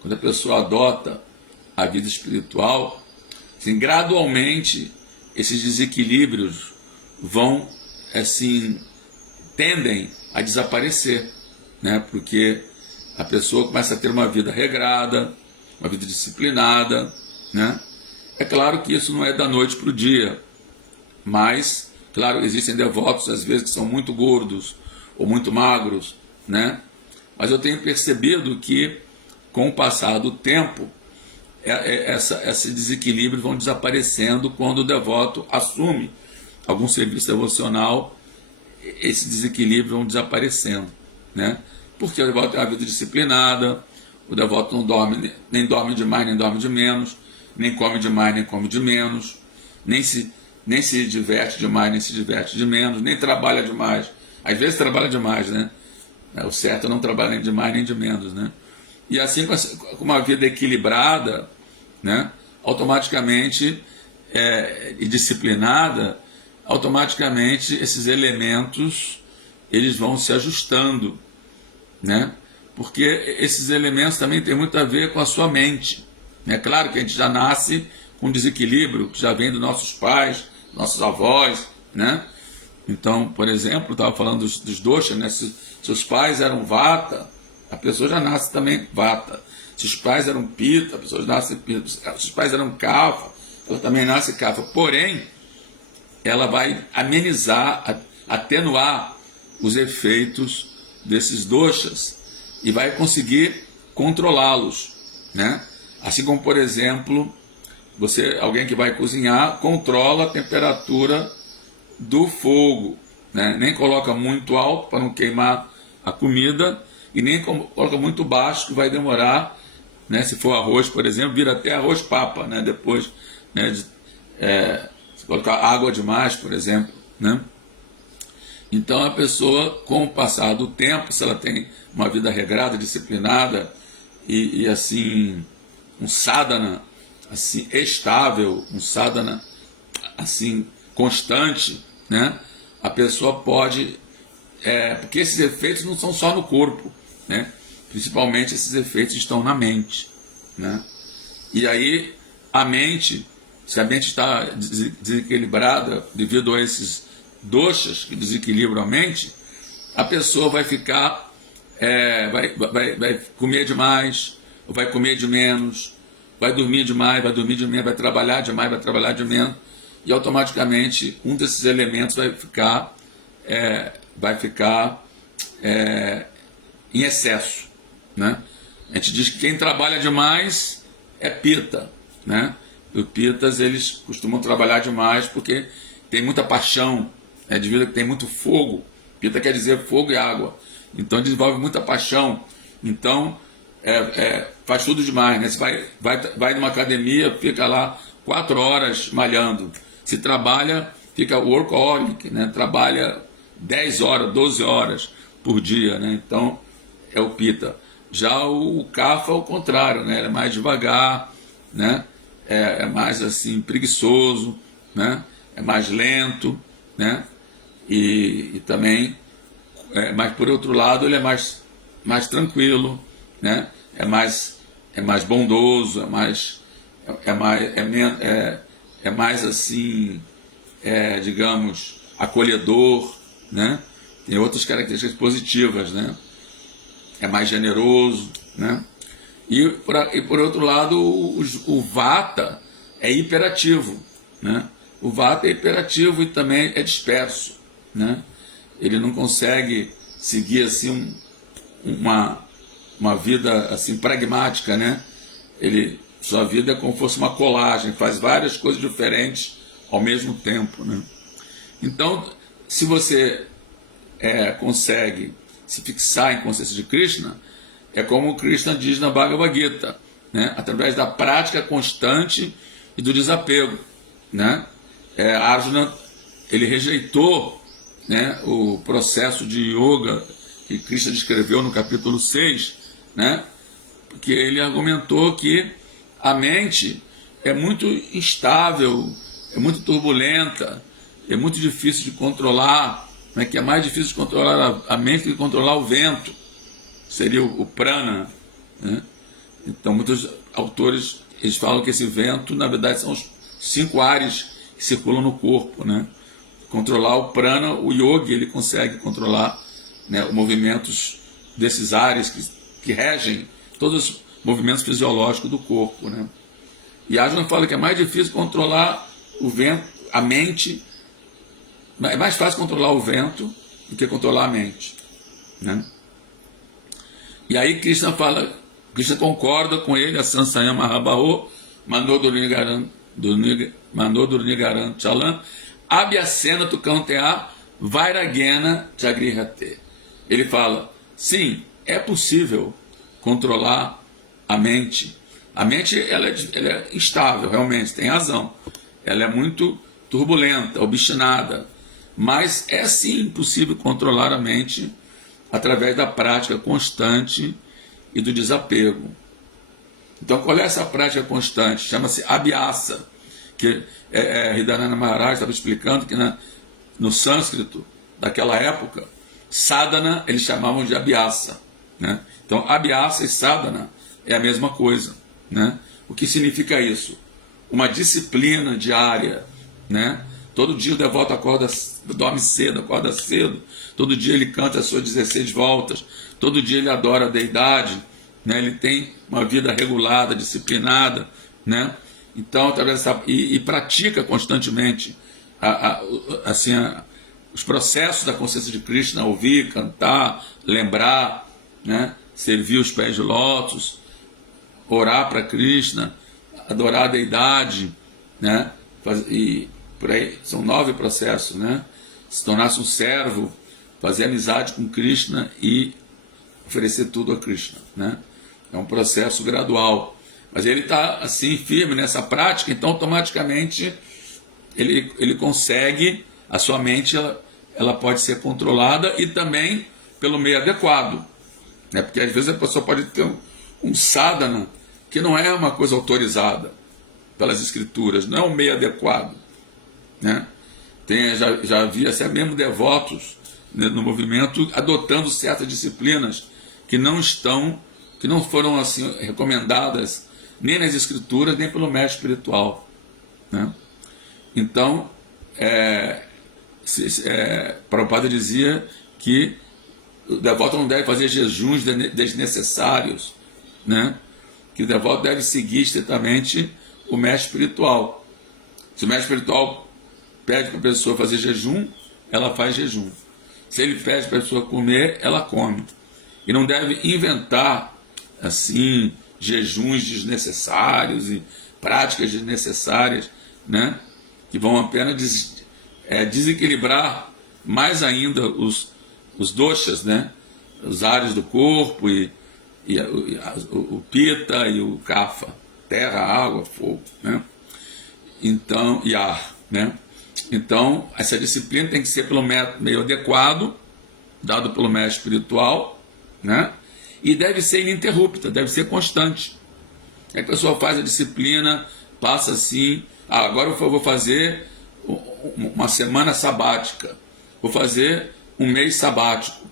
quando a pessoa adota a vida espiritual, assim, gradualmente esses desequilíbrios vão, assim, tendem a desaparecer, né? Porque a pessoa começa a ter uma vida regrada, uma vida disciplinada, né? É claro que isso não é da noite para o dia, mas, claro, existem devotos às vezes que são muito gordos ou muito magros, né? Mas eu tenho percebido que, com o passar do tempo, esse desequilíbrio vão desaparecendo quando o devoto assume algum serviço devocional. Esse desequilíbrio vão desaparecendo, né? Porque o devoto tem uma vida disciplinada, o devoto não dorme, nem dorme demais, nem dorme de menos, nem come demais, nem come de menos, nem se diverte demais, nem se diverte de menos, nem trabalha demais. Às vezes trabalha demais, né? O certo é não trabalhar nem de mais nem de menos, né? E assim, com uma vida equilibrada, né, automaticamente, e disciplinada, automaticamente esses elementos eles vão se ajustando, né? Porque esses elementos também têm muito a ver com a sua mente. É claro que a gente já nasce com desequilíbrio, que já vem dos nossos pais, nossos avós, né? Então, por exemplo, eu estava falando dos doshas, né? Se os pais eram vata, a pessoa já nasce também vata. Se os pais eram pita, a pessoa já nasce pita. Se os pais eram kapha, ela também nasce kapha. Porém, ela vai amenizar, atenuar os efeitos desses doshas e vai conseguir controlá-los, né? Assim como, por exemplo, alguém que vai cozinhar controla a temperatura do fogo, né? Nem coloca muito alto para não queimar a comida e nem coloca muito baixo, que vai demorar, né? Se for arroz, por exemplo, vira até arroz papa, né? Depois, né, se colocar água demais, por exemplo, né? Então a pessoa, com o passar do tempo, se ela tem uma vida regrada, disciplinada e assim, um sadhana assim estável, um sadhana assim constante, né? A pessoa pode porque esses efeitos não são só no corpo, né? Principalmente esses efeitos estão na mente, né? E aí a mente, se a mente está desequilibrada devido a esses doshas que desequilibram a mente, a pessoa vai ficar, vai comer demais, ou vai comer de menos, vai dormir demais, vai dormir de menos, vai trabalhar demais, vai trabalhar de menos, e automaticamente um desses elementos vai ficar em excesso, né? A gente diz que quem trabalha demais é pita, né? Os pitas, eles costumam trabalhar demais porque tem muita paixão, devido a que tem muito fogo. Pita quer dizer fogo e água, então desenvolve muita paixão, então faz tudo demais, né? Você vai numa academia, fica lá 4 horas malhando, se trabalha, fica workaholic, né? Trabalha 10 horas, 12 horas por dia, né? Então é o pita. Já o kapha é o contrário, né? Ele é mais devagar, né? É mais assim preguiçoso, né? É mais lento, né? E também, mas por outro lado ele é mais tranquilo, né? É mais bondoso, é mais assim, digamos, acolhedor, né? Tem outras características positivas, né? É mais generoso, né? E por outro lado, o vata é hiperativo, né? O vata é hiperativo e também é disperso, né? Ele não consegue seguir assim uma vida assim pragmática, né? Sua vida é como se fosse uma colagem, faz várias coisas diferentes ao mesmo tempo, né? Então, se você consegue se fixar em consciência de Krishna, é como o Krishna diz na Bhagavad Gita, né? Através da prática constante e do desapego, né? Arjuna, ele rejeitou, né, o processo de yoga que Krishna descreveu no capítulo 6, né? Porque ele argumentou que a mente é muito instável, é muito turbulenta, é muito difícil de controlar, né? Que é mais difícil de controlar a mente do que controlar o vento, seria o prana, né? Então muitos autores eles falam que esse vento na verdade são os 5 ares que circulam no corpo, né? Controlar o prana, o yogi ele consegue controlar, né, os movimentos desses ares que regem todos os movimentos fisiológicos do corpo, né? E Arjuna fala que é mais difícil controlar o vento, a mente, é mais fácil controlar o vento do que controlar a mente, né? E aí Krishna concorda com ele, a Sansaya Mahabaho, Manodurnigaran Chalan, Abhyasena Tukantea Vairagena Jagrihate. Ele fala, sim, é possível controlar a mente. A mente ela é instável, realmente, tem razão. Ela é muito turbulenta, obstinada. Mas é sim possível controlar a mente através da prática constante e do desapego. Então, qual é essa prática constante? Chama-se abhyasa, que Hridayananda Maharaj estava explicando que no sânscrito daquela época, sadhana eles chamavam de abhyasa, né? Então, abhyasa e sadhana é a mesma coisa, né? O que significa isso? Uma disciplina diária, né? Todo dia o devoto dorme cedo, acorda cedo, todo dia ele canta as suas 16 voltas, todo dia ele adora a deidade, né? Ele tem uma vida regulada, disciplinada, né? Então, através dessa, e pratica constantemente os processos da consciência de Krishna, ouvir, cantar, lembrar, né? Servir os pés de lótus, orar para Krishna, adorar a deidade, né? E por aí são 9 processos, né? Se tornar-se um servo, fazer amizade com Krishna e oferecer tudo a Krishna, né? É um processo gradual, mas ele está assim firme nessa prática, então automaticamente ele consegue, a sua mente ela pode ser controlada e também pelo meio adequado, né? Porque às vezes a pessoa pode ter um sadhana que não é uma coisa autorizada pelas escrituras, não é um meio adequado, né? Já havia até mesmo devotos né, no movimento, adotando certas disciplinas que não foram assim recomendadas nem nas escrituras, nem pelo mestre espiritual, né? Então, Prabhupada dizia que o devoto não deve fazer jejuns desnecessários, né? Que o devoto deve seguir estritamente o mestre espiritual. Se o mestre espiritual pede para a pessoa fazer jejum, ela faz jejum. Se ele pede para a pessoa comer, ela come. E não deve inventar assim jejuns desnecessários e práticas desnecessárias, né? Que vão apenas desequilibrar mais ainda os doshas, né? Os ares do corpo o pita e o kapha, terra, água, fogo, né? Então, e ar, né? Então, essa disciplina tem que ser pelo meio adequado, dado pelo mestre espiritual, né? E deve ser ininterrupta, deve ser constante. Aí a pessoa faz a disciplina, passa assim, agora eu vou fazer uma semana sabática, vou fazer um mês sabático,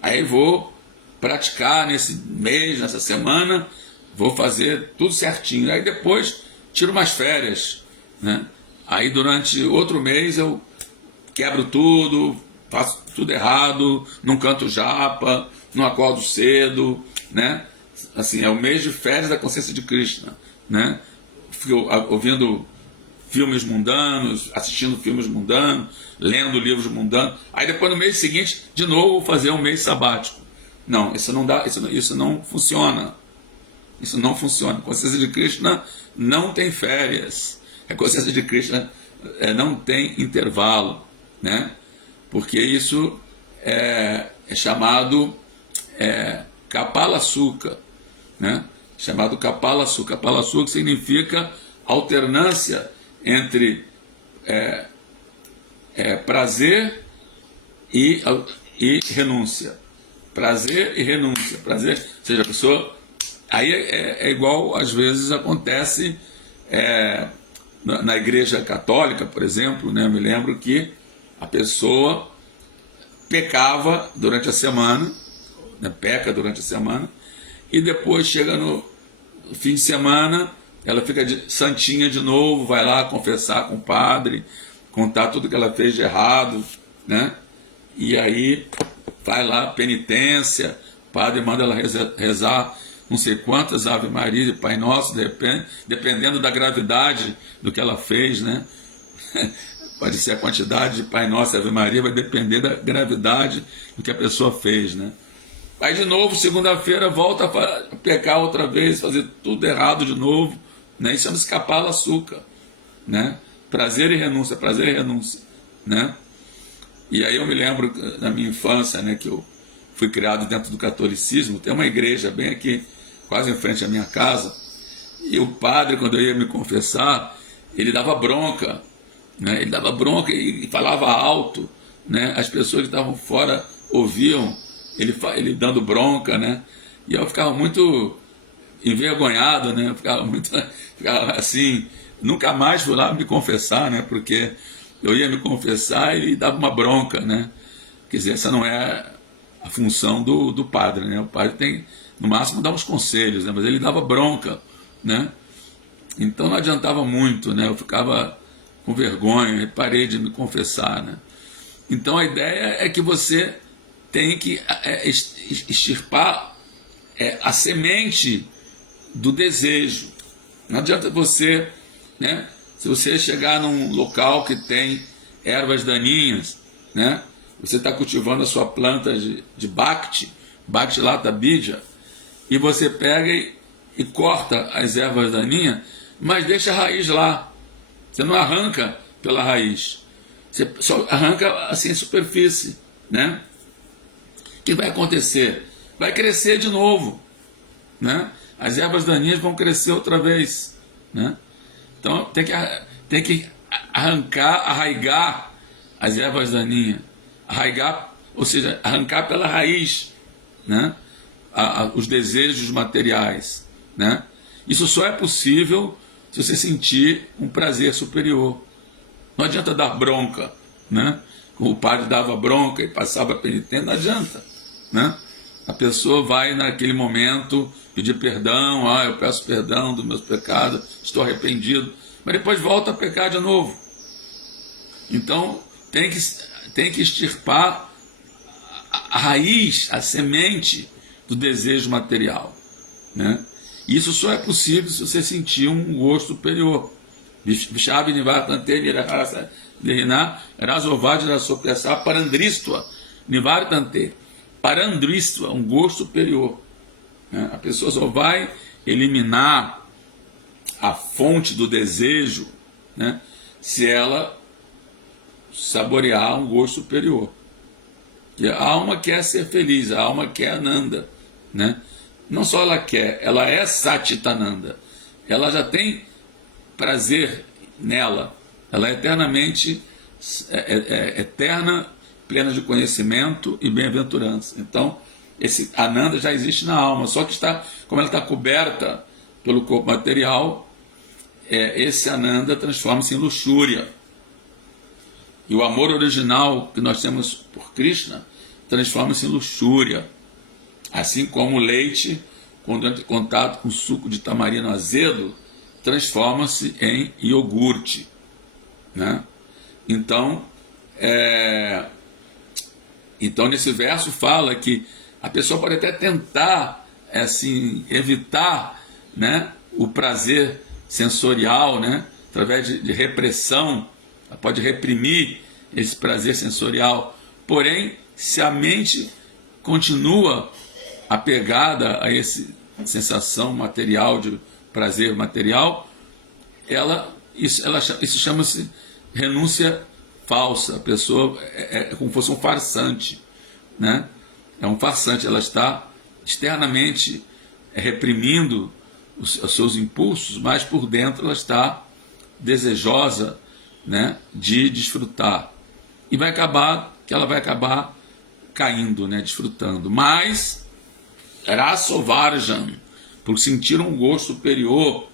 aí vou praticar nesse mês, nessa semana, vou fazer tudo certinho, aí depois tiro umas férias, né? Aí durante outro mês eu quebro tudo, faço tudo errado, não canto japa, não acordo cedo, né? Assim, é o mês de férias da consciência de Krishna, né? Fico ouvindo filmes mundanos, assistindo filmes mundanos, lendo livros mundanos. Aí depois no mês seguinte, de novo, vou fazer um mês sabático. Não, isso não dá, isso não funciona. Isso não funciona. A consciência de Krishna não tem férias. A consciência de Krishna não tem intervalo, né? Porque isso é chamado Kapala Sukha, né? Chamado Kapala Sukha. Kapala Sukha significa alternância entre prazer e renúncia. Prazer e renúncia. Prazer, ou seja, a pessoa... Aí é igual, às vezes, acontece na igreja católica, por exemplo, né? Eu me lembro que a pessoa pecava durante a semana, né? Peca durante a semana, e depois chega no fim de semana, ela fica santinha de novo, vai lá confessar com o padre, contar tudo que ela fez de errado, né? E aí vai lá, penitência, o padre manda ela rezar não sei quantas Ave Maria e Pai Nosso, dependendo da gravidade do que ela fez, né? Pode ser a quantidade de Pai Nosso e Ave Maria, vai depender da gravidade do que a pessoa fez, né? Aí de novo, segunda-feira, volta a pecar outra vez, fazer tudo errado de novo, né? Isso chama-se Kapala Sukha, né? Prazer e renúncia, né? E aí eu me lembro da minha infância, né, que eu fui criado dentro do catolicismo, tem uma igreja bem aqui, quase em frente à minha casa, e o padre, quando eu ia me confessar, ele dava bronca, né? Ele dava bronca e falava alto, né? As pessoas que estavam fora ouviam ele dando bronca, né? E eu ficava muito envergonhado, né? Eu ficava assim, nunca mais fui lá me confessar, né? Porque eu ia me confessar e ele dava uma bronca, né? Quer dizer, essa não é a função do padre, né? O padre tem, no máximo, dar uns conselhos, né? Mas ele dava bronca, né? Então não adiantava muito, né? Eu ficava com vergonha e parei de me confessar, né? Então a ideia é que você tem que extirpar a semente do desejo. Não adianta você, né? Se você chegar num local que tem ervas daninhas, né? Você está cultivando a sua planta de Bhakti Lata Bija, e você pega e corta as ervas daninhas, mas deixa a raiz lá. Você não arranca pela raiz. Você só arranca assim a superfície, né? O que vai acontecer? Vai crescer de novo, né? As ervas daninhas vão crescer outra vez, né? Então tem que arraigar as ervas daninhas. Arraigar, ou seja, arrancar pela raiz, né? Os desejos materiais, né? Isso só é possível se você sentir um prazer superior. Não adianta dar bronca, né? o padre dava bronca e passava penitente, não adianta, né? A pessoa vai naquele momento pedir perdão, eu peço perdão dos meus pecados, estou arrependido, mas depois volta a pecar de novo. Então tem que extirpar a raiz, a semente do desejo material, né? Isso só é possível se você sentir um gosto superior. Parandristva, um gosto superior, né? A pessoa só vai eliminar a fonte do desejo, né, se ela saborear um gosto superior. E a alma quer ser feliz, a alma quer Ananda, né? Não só ela quer, ela é Satitananda. Ela já tem prazer nela. Ela é eternamente eterna, plena de conhecimento e bem-aventurança. Então, esse Ananda já existe na alma, só que como ela está coberta pelo corpo material, esse Ananda transforma-se em luxúria. E o amor original que nós temos por Krishna transforma-se em luxúria. Assim como o leite, quando entra em contato com o suco de tamarino azedo, transforma-se em iogurte, né? Então, nesse verso fala que a pessoa pode até tentar assim, evitar, né, o prazer sensorial, né, através de repressão. Ela pode reprimir esse prazer sensorial, porém, se a mente continua apegada a essa sensação material, de prazer material, isso chama-se renúncia falsa. A pessoa é como se fosse um farsante, né? É um farsante, ela está externamente reprimindo os seus impulsos, mas por dentro ela está desejosa, né, de desfrutar. E ela vai acabar caindo, né, desfrutando. Mas Rasovarjan, por sentir um gosto superior,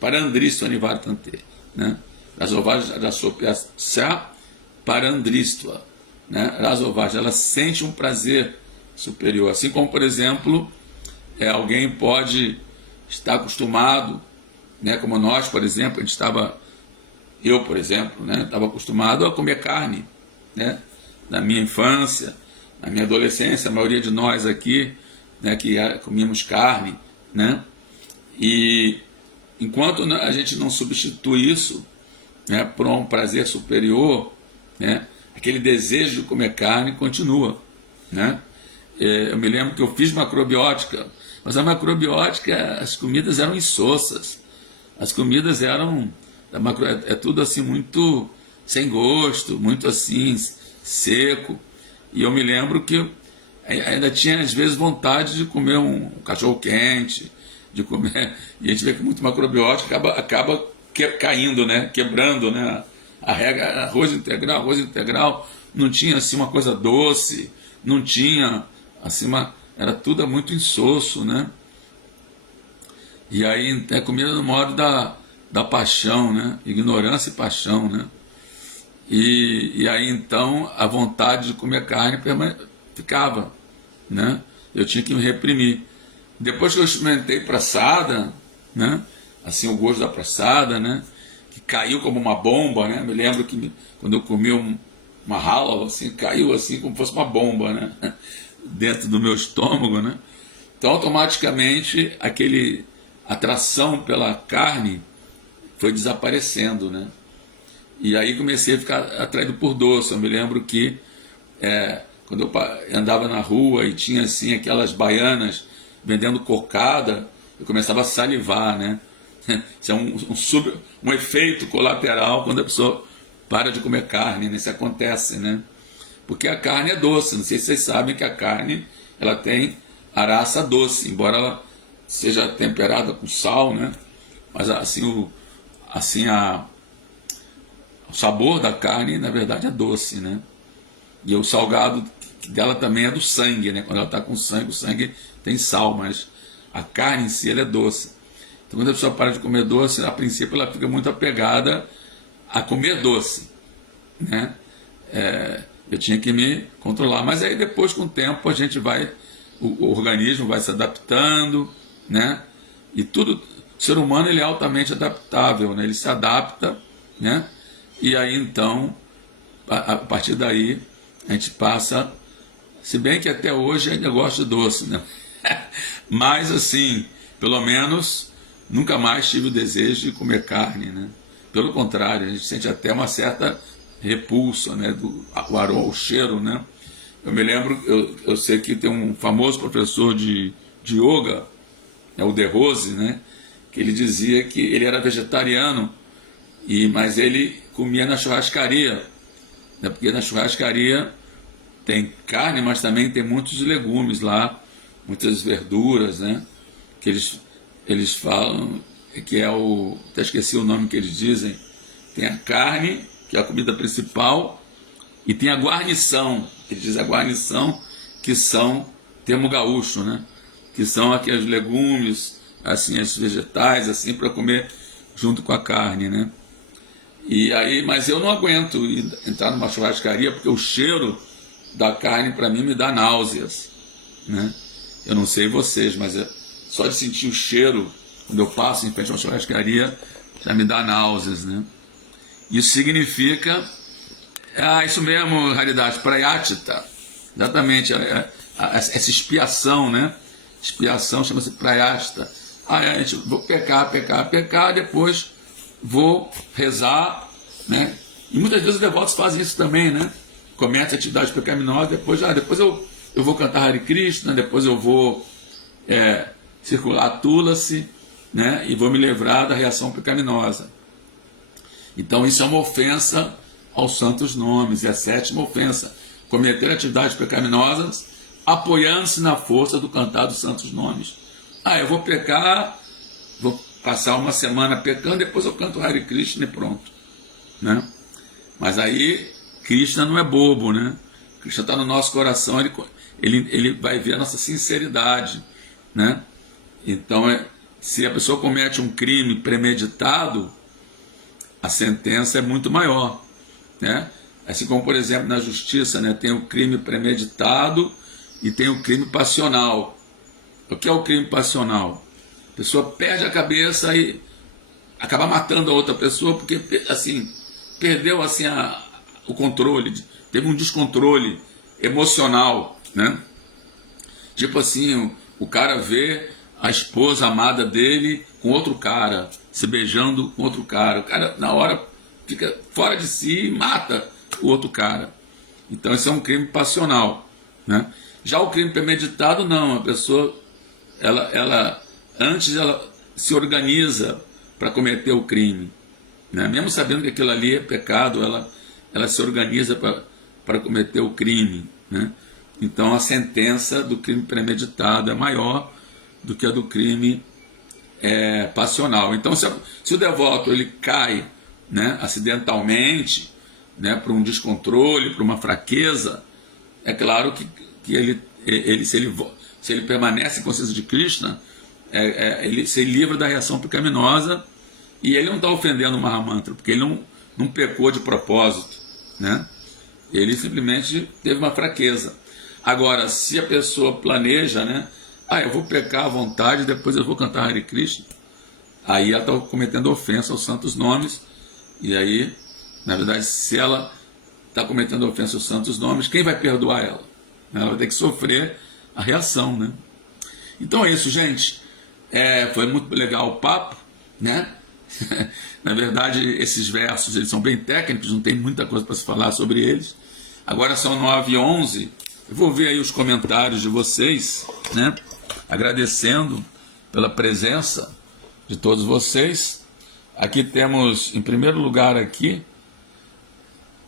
Parandristva Nivartante, né? Rasovarjan Rasopyasya Parandristva, né? Rasovarjan, ela sente um prazer superior. Assim como, por exemplo, alguém pode estar acostumado, né, como nós, por exemplo, eu, por exemplo, né, estava acostumado a comer carne, né, na minha infância, na minha adolescência, a maioria de nós aqui, né, que comíamos carne, né, e enquanto a gente não substitui isso, né, por um prazer superior, né, aquele desejo de comer carne continua, né. Eu me lembro que eu fiz macrobiótica, mas a macrobiótica, as comidas eram insossas, as comidas eram, tudo assim muito sem gosto, muito assim seco. E eu me lembro que ainda tinha às vezes vontade de comer um cachorro quente, de comer, e a gente vê que muito macrobiótico acaba caindo, né, quebrando, né, a regra. Arroz integral não tinha assim uma coisa doce, não tinha assim era tudo muito insosso, né? E aí é comida no modo da paixão, né? Ignorância e paixão, né? E aí então a vontade de comer carne ficava, né? Eu tinha que me reprimir. Depois que eu experimentei praçada, né? Assim, o gosto da praçada, né, que caiu como uma bomba, né? Me lembro que quando eu comi uma rala, assim, caiu assim como fosse uma bomba, né? Dentro do meu estômago, né? Então automaticamente aquele atração pela carne foi desaparecendo, né? E aí comecei a ficar atraído por doce. Eu me lembro que quando eu andava na rua e tinha assim aquelas baianas vendendo cocada, eu começava a salivar, né? Isso é um efeito colateral quando a pessoa para de comer carne, né? Isso acontece, né? Porque a carne é doce. Não sei se vocês sabem que a carne ela tem a raça doce, embora ela seja temperada com sal, né? Mas assim o sabor da carne na verdade é doce, né? E o salgado dela também é do sangue, né? Quando ela está com sangue, o sangue tem sal, mas a carne em si ela é doce. Então quando a pessoa para de comer doce, a princípio ela fica muito apegada a comer doce. né? Eu tinha que me controlar. Mas aí depois, com o tempo, a gente vai, o organismo vai se adaptando, né? E tudo, o ser humano ele é altamente adaptável, né? Ele se adapta, né? E aí então, a partir daí, a gente passa, se bem que até hoje ainda gosto de doce, né? Mas assim, pelo menos nunca mais tive o desejo de comer carne, né? Pelo contrário, a gente sente até uma certa repulsa, né? O aroma, o cheiro, né? Eu me lembro, eu sei que tem um famoso professor de yoga, o De Rose, né? Que ele dizia que ele era vegetariano, mas ele comia na churrascaria, né? Porque na churrascaria tem carne, mas também tem muitos legumes lá, muitas verduras, né? Que eles falam que até esqueci o nome que eles dizem, tem a carne, que é a comida principal, e tem a guarnição, eles dizem a guarnição, que são termo gaúcho, né? Que são aqueles legumes, assim, esses vegetais, assim, para comer junto com a carne, né? E aí, mas eu não aguento entrar numa churrascaria, porque o cheiro da carne, para mim, me dá náuseas, né? Eu não sei vocês, mas só de sentir o cheiro, quando eu passo em frente a uma churrascaria, já me dá náuseas, né? Isso significa, isso mesmo, raridade, prayachita, exatamente, essa expiação, né? Expiação chama-se prayachita. A gente vou pecar, depois vou rezar, né? E muitas vezes os devotos fazem isso também, né? Cometem atividades pecaminosas, depois eu vou cantar Hare Krishna, depois eu vou circular Tulasi, né? E vou me livrar da reação pecaminosa. Então isso é uma ofensa aos santos nomes, é a sétima ofensa. Cometer atividades pecaminosas apoiando-se na força do cantar dos santos nomes. Eu vou pecar, vou passar uma semana pecando, depois eu canto Hare Krishna e pronto, né? Mas aí Krishna não é bobo, né? Krishna está no nosso coração, ele vai ver a nossa sinceridade, né? Então, se a pessoa comete um crime premeditado, a sentença é muito maior, né? Assim como, por exemplo, na justiça, né? Tem o crime premeditado e tem o crime passional. O que é o crime passional? A pessoa perde a cabeça e acaba matando a outra pessoa porque, assim, perdeu assim, o controle, teve um descontrole emocional, né? Tipo assim, o cara vê a esposa amada dele com outro cara, se beijando com outro cara. O cara, na hora, fica fora de si e mata o outro cara. Então, isso é um crime passional, né? Já o crime premeditado, não. A pessoa, antes ela se organiza para cometer o crime, né? Mesmo sabendo que aquilo ali é pecado, ela se organiza para cometer o crime, né? Então, a sentença do crime premeditado é maior do que a do crime passional. Então, se o devoto ele cai, né, acidentalmente, né, por um descontrole, por uma fraqueza, é claro que se ele permanece em consciência de Krishna, ele se livra da reação pecaminosa e ele não está ofendendo o Mahamantra, porque ele não pecou de propósito, né? Ele simplesmente teve uma fraqueza. Agora, se a pessoa planeja, né? Eu vou pecar à vontade, depois eu vou cantar Hare Krishna, aí ela está cometendo ofensa aos santos nomes, e aí, na verdade, se ela está cometendo ofensa aos santos nomes, quem vai perdoar ela? Ela vai ter que sofrer a reação, né? Então é isso, gente. Foi muito legal o papo, né? Na verdade, esses versos eles são bem técnicos, não tem muita coisa para se falar sobre eles. Agora são 9h11. Eu vou ver aí os comentários de vocês, né? Agradecendo pela presença de todos vocês. Aqui temos, em primeiro lugar aqui,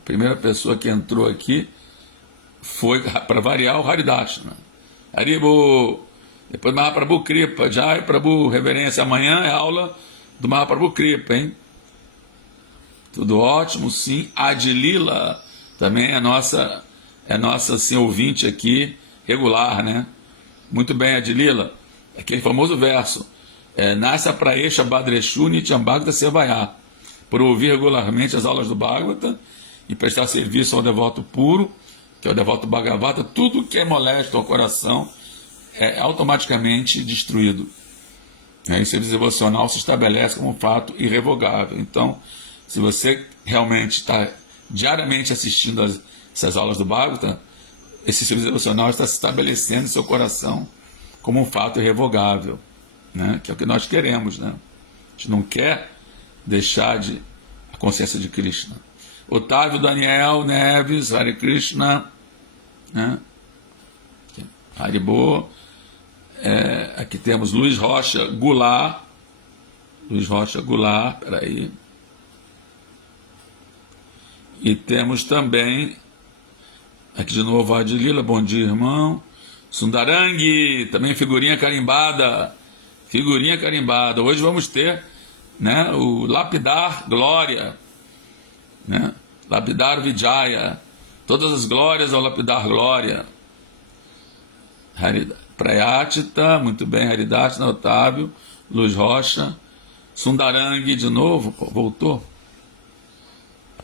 a primeira pessoa que entrou aqui foi, para variar, o Haridashna. Haribo, depois Mahaprabhu Kripa, Jai Prabhu, reverência. Amanhã é aula do Mahaprabhu Kripa, hein? Tudo ótimo, sim. Adilila também é nossa assim, ouvinte aqui, regular, né? Muito bem, Adilila. Aquele famoso verso. Nasce a Praesha Badreshu Nityambhagata Sevaya. Por ouvir regularmente as aulas do Bhagavata e prestar serviço ao devoto puro, que é o devoto Bhagavata. Tudo que é molesto ao coração é automaticamente destruído. E o serviço devocional se estabelece como um fato irrevogável. Então, se você realmente está diariamente assistindo essas aulas do Bhagavatam, esse serviço devocional está se estabelecendo em seu coração como um fato irrevogável, né? Que é o que nós queremos, né? A gente não quer deixar a consciência de Krishna. Otávio Daniel Neves, Hare Krishna, né? Haribo. Aqui temos Luiz Rocha Goulart. Peraí. E temos também, aqui de novo, Adilila, bom dia, irmão. Sundarangi, também figurinha carimbada. Hoje vamos ter, né, o Lapidar Glória, né? Lapidar Vijaya. Todas as glórias ao Lapidar Glória. Prayatita, muito bem, Haridatna, Otávio, Luz Rocha, Sundarangi de novo, voltou?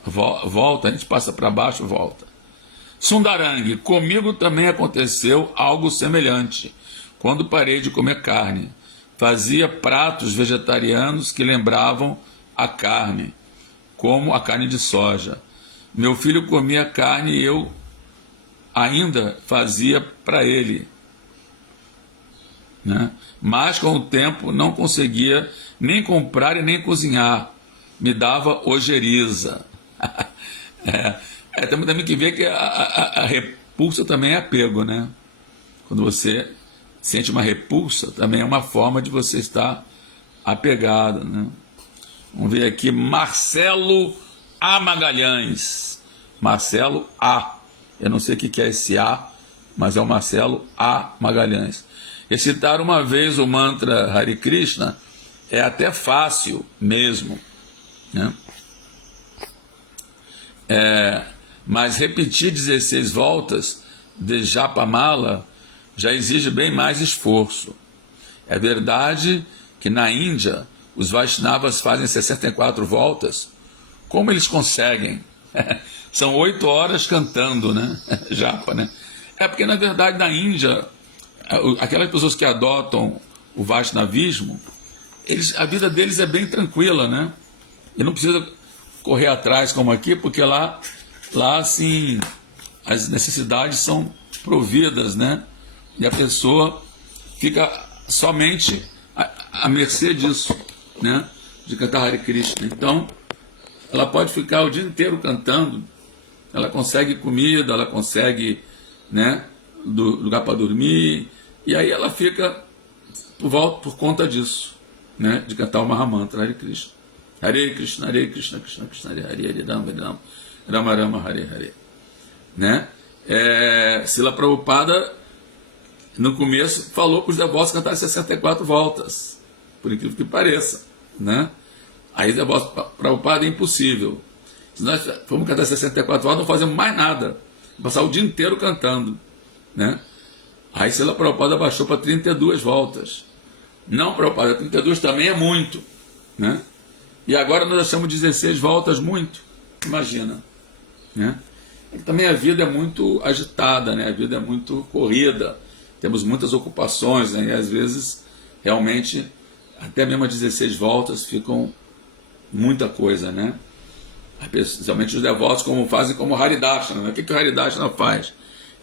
Volta, a gente passa para baixo, volta. Sundarangi, comigo também aconteceu algo semelhante, quando parei de comer carne. Fazia pratos vegetarianos que lembravam a carne, como a carne de soja. Meu filho comia carne e eu ainda fazia para ele, né? Mas com o tempo não conseguia nem comprar e nem cozinhar, me dava ojeriza. Temos também que ver que a repulsa também é apego, né? Quando você sente uma repulsa, também é uma forma de você estar apegado, né? Vamos ver aqui, Marcelo A. Magalhães. Marcelo A. Eu não sei o que é esse A, mas é o Marcelo A. Magalhães. Recitar uma vez o mantra Hare Krishna é até fácil mesmo, né? Mas repetir 16 voltas de Japamala já exige bem mais esforço. É verdade que na Índia os Vaishnavas fazem 64 voltas. Como eles conseguem? São 8 horas cantando, né? Japa, né? Porque na verdade na Índia, aquelas pessoas que adotam o Vaishnavismo, a vida deles é bem tranquila, né? E não precisa correr atrás como aqui, porque lá assim, as necessidades são providas, né? E a pessoa fica somente à mercê disso, né? De cantar Hare Krishna. Então, ela pode ficar o dia inteiro cantando, ela consegue comida, ela consegue, né, lugar para dormir, e aí ela fica por conta disso, né, de cantar o Mahamantra Hare Krishna. Hare Krishna, Krishna Krishna, Hare Hare, Hare Rama, Hare Rama, Rama Rama, Hare Hare. Né? Srila Prabhupada, no começo, falou para os devotos cantarem 64 voltas, por incrível que pareça. Né? Aí os devotos Prabhupada é impossível. Se nós formos cantar 64 voltas, não fazemos mais nada. Passar o dia inteiro cantando. Né? Aí Srila Prabhupada baixou para 32 voltas. Não, Prabhupada, 32 também é muito. Né? E agora nós achamos 16 voltas muito. Imagina. Né? Também a vida é muito agitada, né? A vida é muito corrida. Temos muitas ocupações, né? E às vezes, realmente, até mesmo as 16 voltas ficam muita coisa, né? Especialmente os devotos fazem como o Haridashana. Né? O que o Haridashana faz?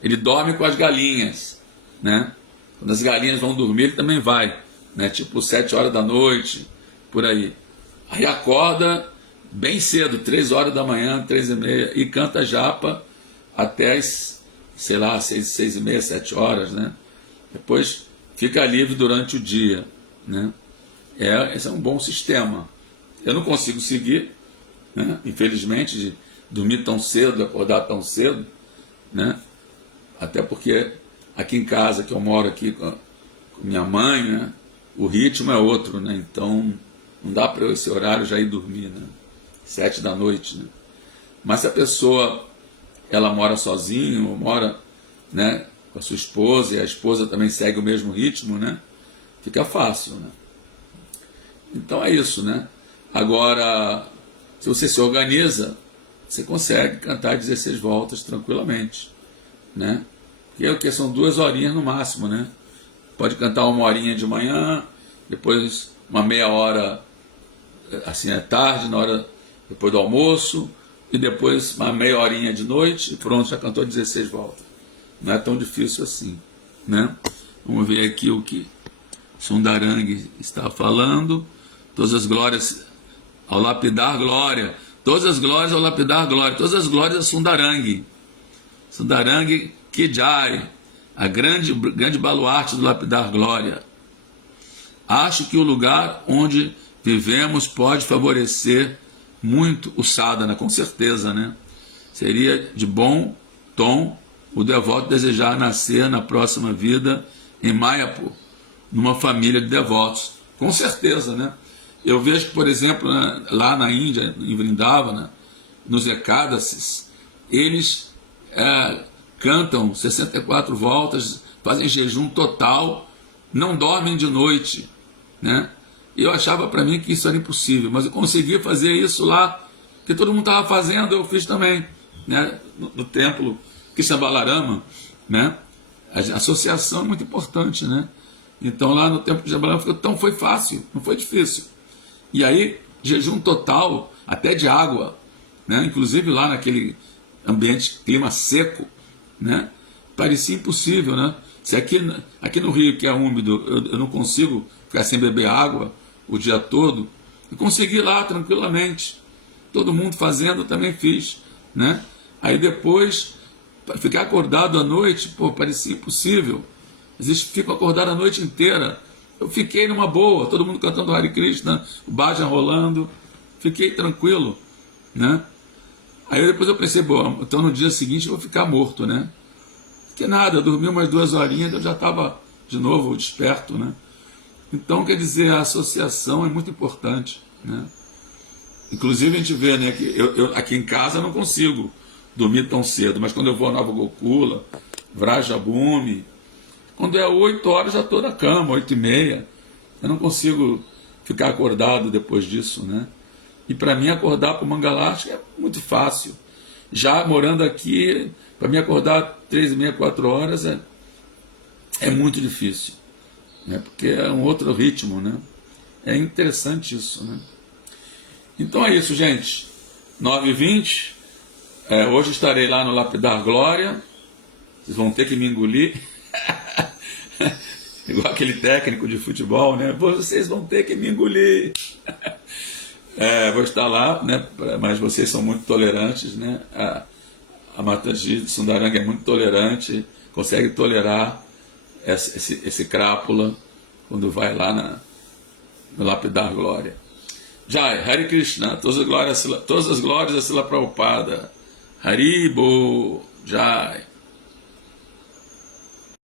Ele dorme com as galinhas. Né? Quando as galinhas vão dormir, ele também vai. Né? Tipo 7 horas da noite, por aí. Aí acorda bem cedo, 3 horas da manhã, 3h30, e canta japa até as, sei lá, 6h30, 7 horas, né? Depois fica livre durante o dia, né? Esse é um bom sistema. Eu não consigo seguir, né? Infelizmente, de dormir tão cedo, acordar tão cedo, né? Até porque aqui em casa, que eu moro aqui com minha mãe, né? O ritmo é outro, né? Então não dá para esse horário já ir dormir, né? 7 da noite, né? Mas se a pessoa ela mora sozinha, ou mora, né, com a sua esposa, e a esposa também segue o mesmo ritmo, né? Fica fácil, né? Então é isso, né? Agora, se você se organiza, você consegue cantar 16 voltas tranquilamente, né? Que são 2 horinhas no máximo, né? Pode cantar 1 horinha de manhã, depois uma meia hora, assim, à tarde, na hora depois do almoço, e depois uma meia horinha de noite, e pronto, já cantou 16 voltas. Não é tão difícil assim, né? Vamos ver aqui o que Sundarang está falando. Todas as glórias ao lapidar glória, todas as glórias ao lapidar glória, todas as glórias a Sundarang. Sundarang Kijai, a grande baluarte do lapidar glória. Acho que o lugar onde vivemos pode favorecer muito o sadhana, com certeza, né? Seria de bom tom o devoto desejar nascer na próxima vida em Mayapur, numa família de devotos. Com certeza, né? Eu vejo que, por exemplo, lá na Índia, em Vrindavana, nos Ekadasis, eles cantam 64 voltas, fazem jejum total, não dormem de noite, né? E eu achava para mim que isso era impossível, mas eu consegui fazer isso lá, que todo mundo estava fazendo, eu fiz também, né? No templo Krishna Balarama, né? A associação é muito importante, né? Então lá no templo de Balarama então foi fácil, não foi difícil. E aí, jejum total, até de água, né? Inclusive lá naquele ambiente, clima seco, né? Parecia impossível, né? Se aqui no Rio, que é úmido, eu não consigo ficar sem beber água o dia todo, eu consegui lá tranquilamente. Todo mundo fazendo, eu também fiz, né? Aí depois, para ficar acordado à noite, pô, parecia impossível. Eles ficam acordados a noite inteira. Eu fiquei numa boa, todo mundo cantando Hare Krishna, o bhajan rolando, fiquei tranquilo, né? Aí depois eu pensei, bom, então no dia seguinte eu vou ficar morto, né? Que nada, eu dormi umas 2 horinhas, eu já estava de novo desperto, né? Então, quer dizer, a associação é muito importante, né? Inclusive a gente vê, né, que eu aqui em casa eu não consigo dormir tão cedo, mas quando eu vou a Nova Gokula, Vrajabhumi, quando é 8 horas já estou na cama, 8h30, eu não consigo ficar acordado depois disso, né? E para mim acordar para o Mangalartika é muito fácil. Já morando aqui, para mim acordar 3h30, 4 horas é muito difícil, né? Porque é um outro ritmo, né? É interessante isso, né? Então é isso, gente. 9h20, hoje estarei lá no Lapidar Glória. Vocês vão ter que me engolir. Igual aquele técnico de futebol, né? Vocês vão ter que me engolir. Vou estar lá, né? Mas vocês são muito tolerantes, né? A Mataji Sundarang é muito tolerante, consegue tolerar esse crápula quando vai lá no Lapidar Glória. Jai, Hare Krishna, todas as glórias a Srila Prabhupada. Haribo, Jai.